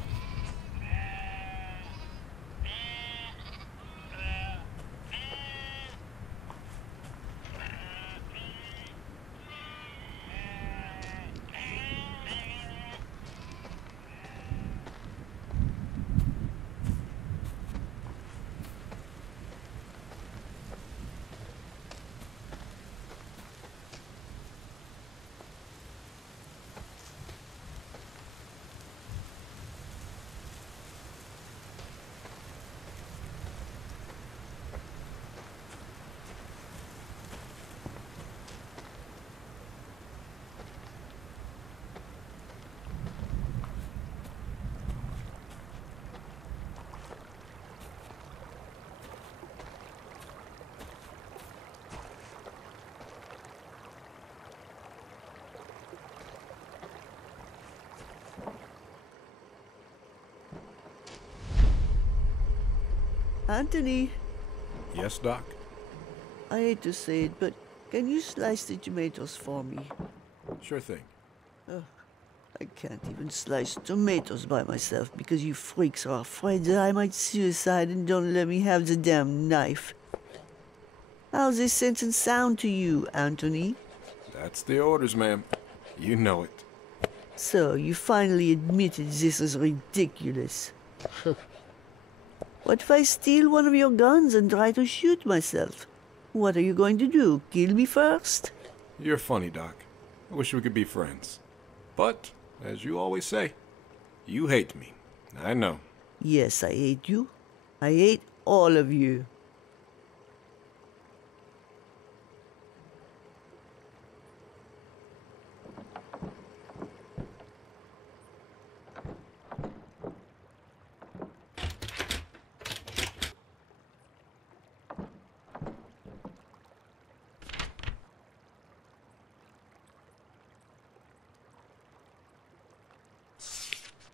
Anthony, Yes, Doc? I hate to say it, but can you slice the tomatoes for me? Sure thing. Oh, I can't even slice tomatoes by myself because you freaks are afraid that I might suicide and don't let me have the damn knife. How's this sentence sound to you, Anthony? That's the orders, ma'am. You know it. So, you finally admitted this is ridiculous. What if I steal one of your guns and try to shoot myself? What are you going to do? Kill me first? You're funny, Doc. I wish we could be friends. But, as you always say, you hate me. I know. Yes, I hate you. I hate all of you.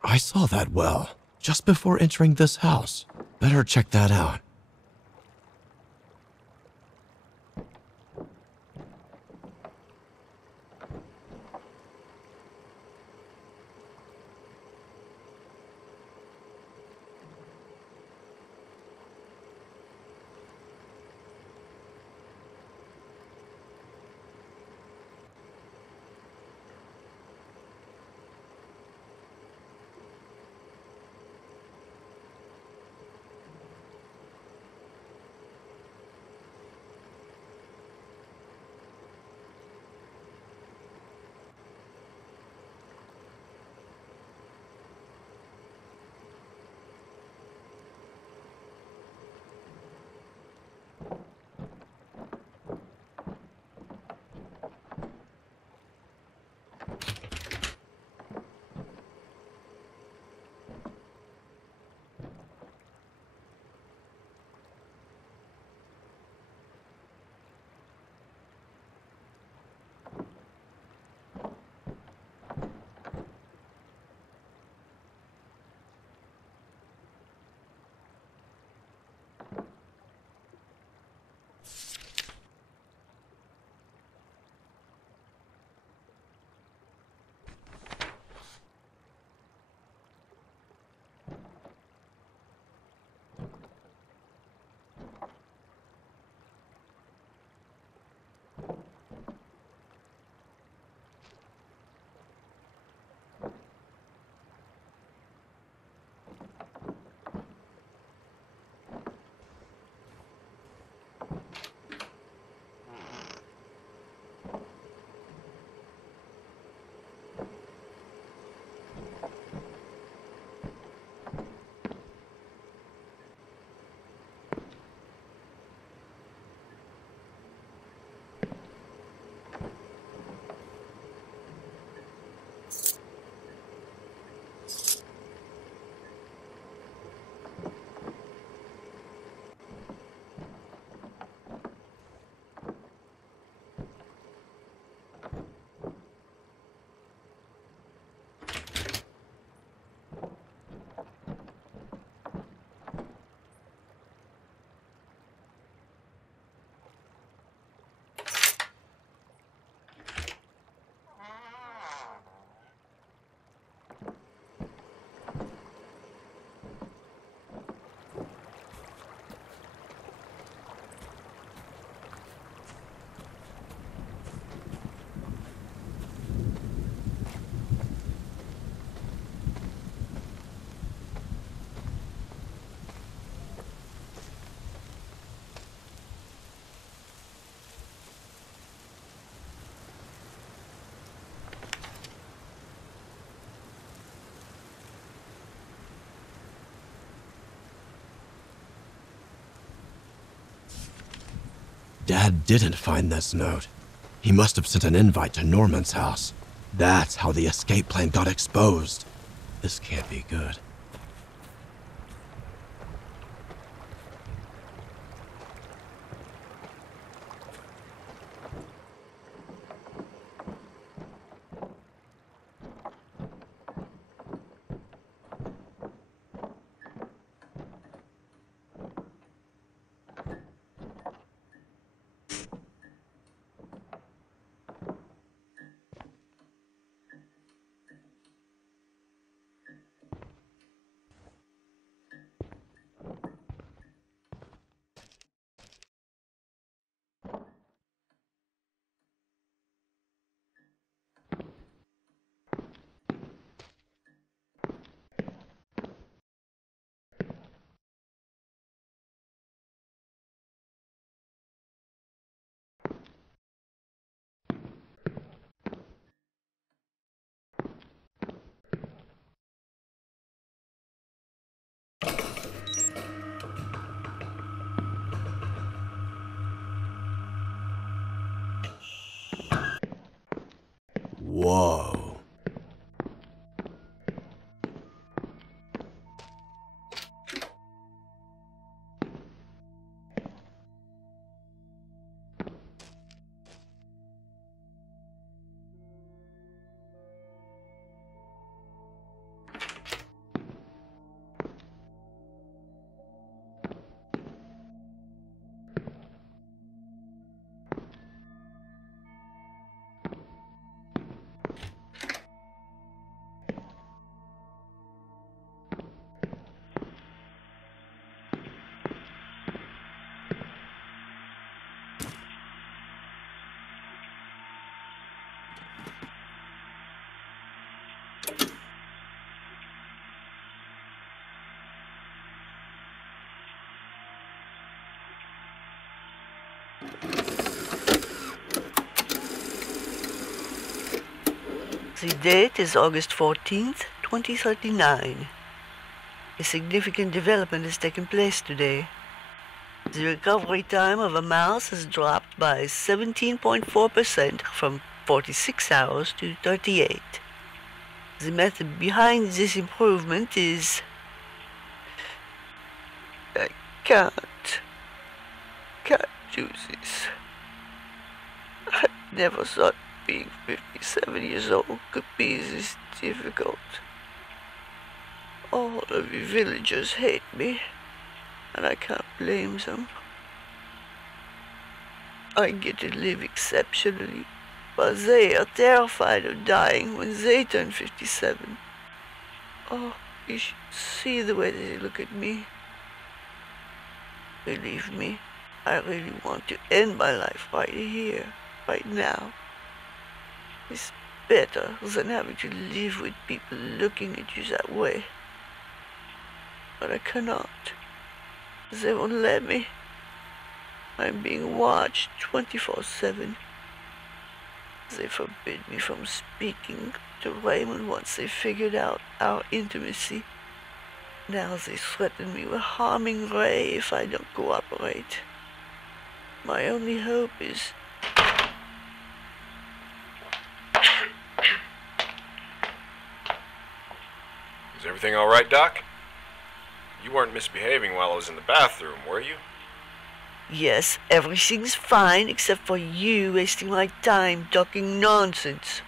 I saw that well just before entering this house. Better check that out. Dad didn't find this note. He must have sent an invite to Norman's house. That's how the escape plan got exposed. This can't be good. Whoa. The date is August 14th, 2039. A significant development has taken place today. The recovery time of a mouse has dropped by 17.4% from 46 hours to 38. The method behind this improvement is... I can't do this. I never thought being 57 years old could be this difficult. All of you villagers hate me, and I can't blame them. I get to live exceptionally, but they are terrified of dying when they turn 57. Oh, you should see the way they look at me. Believe me, I really want to end my life right here, right now. It's better than having to live with people looking at you that way. But I cannot. They won't let me. I'm being watched 24/7. They forbid me from speaking to Raymond once they figured out our intimacy. Now they threaten me with harming Ray if I don't cooperate. My only hope is... Is everything all right, Doc? You weren't misbehaving while I was in the bathroom, were you? Yes, everything's fine except for you wasting my time talking nonsense.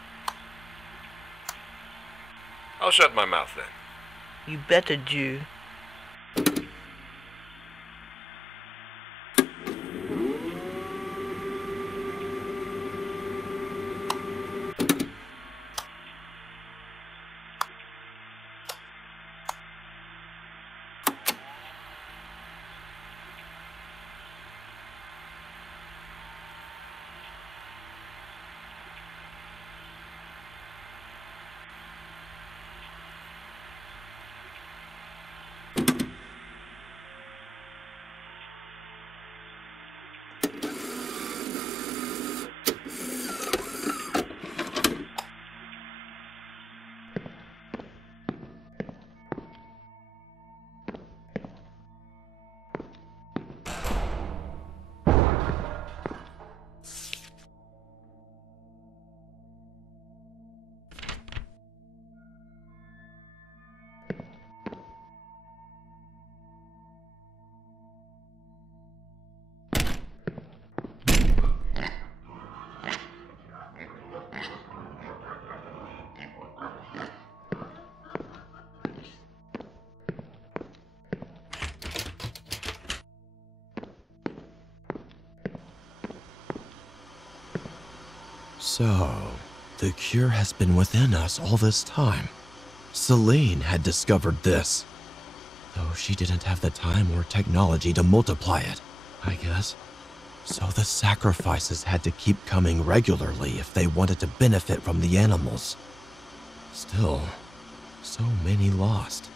I'll shut my mouth then. You better do. So, the cure has been within us all this time. Celine had discovered this. Though she didn't have the time or technology to multiply it, I guess. So the sacrifices had to keep coming regularly if they wanted to benefit from the animals. Still, so many lost.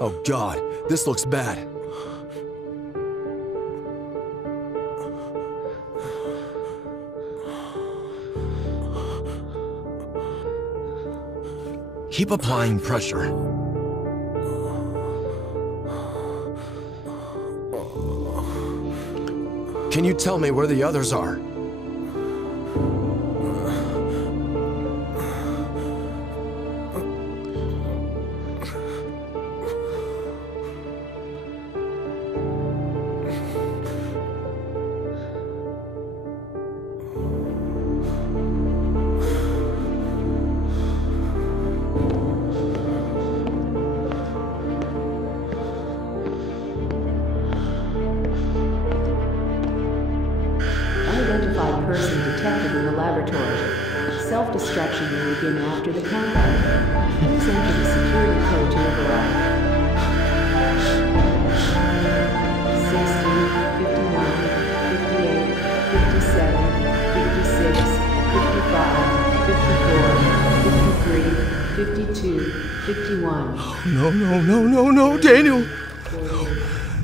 Oh God, this looks bad. Keep applying pressure. Can you tell me where the others are? Unidentified person detected in the laboratory. Self-destruction may begin after the countdown. Please enter the security code to override. 60, 59, 58, 57, 56, 55, 54, 53, 52, 51. No, Daniel!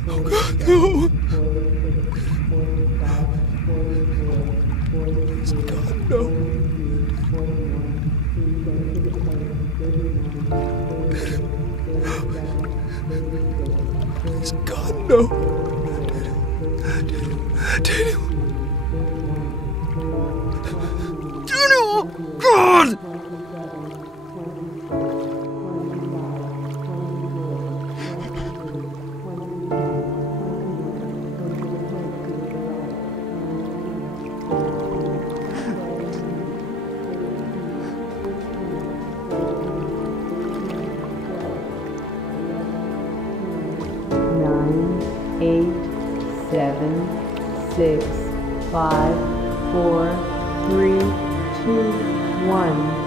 Oh God, no! No. Please, God, no. Daniel. Daniel! God! Seven, 6, 5, 4, 3, 2, 1.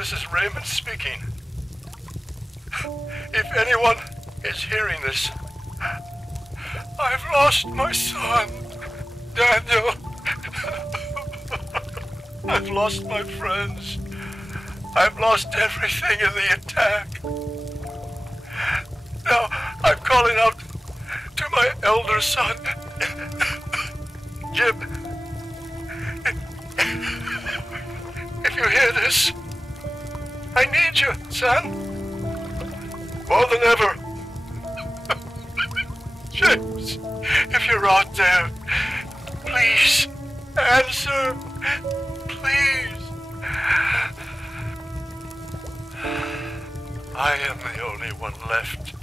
This is Raymond speaking. If anyone is hearing this, I've lost my son, Daniel. I've lost my friends. I've lost everything in the attack. Now, I'm calling out to my elder son, Jim. If you hear this, I need you, son. More than ever. James, if you're out there, please answer. Please. I am the only one left.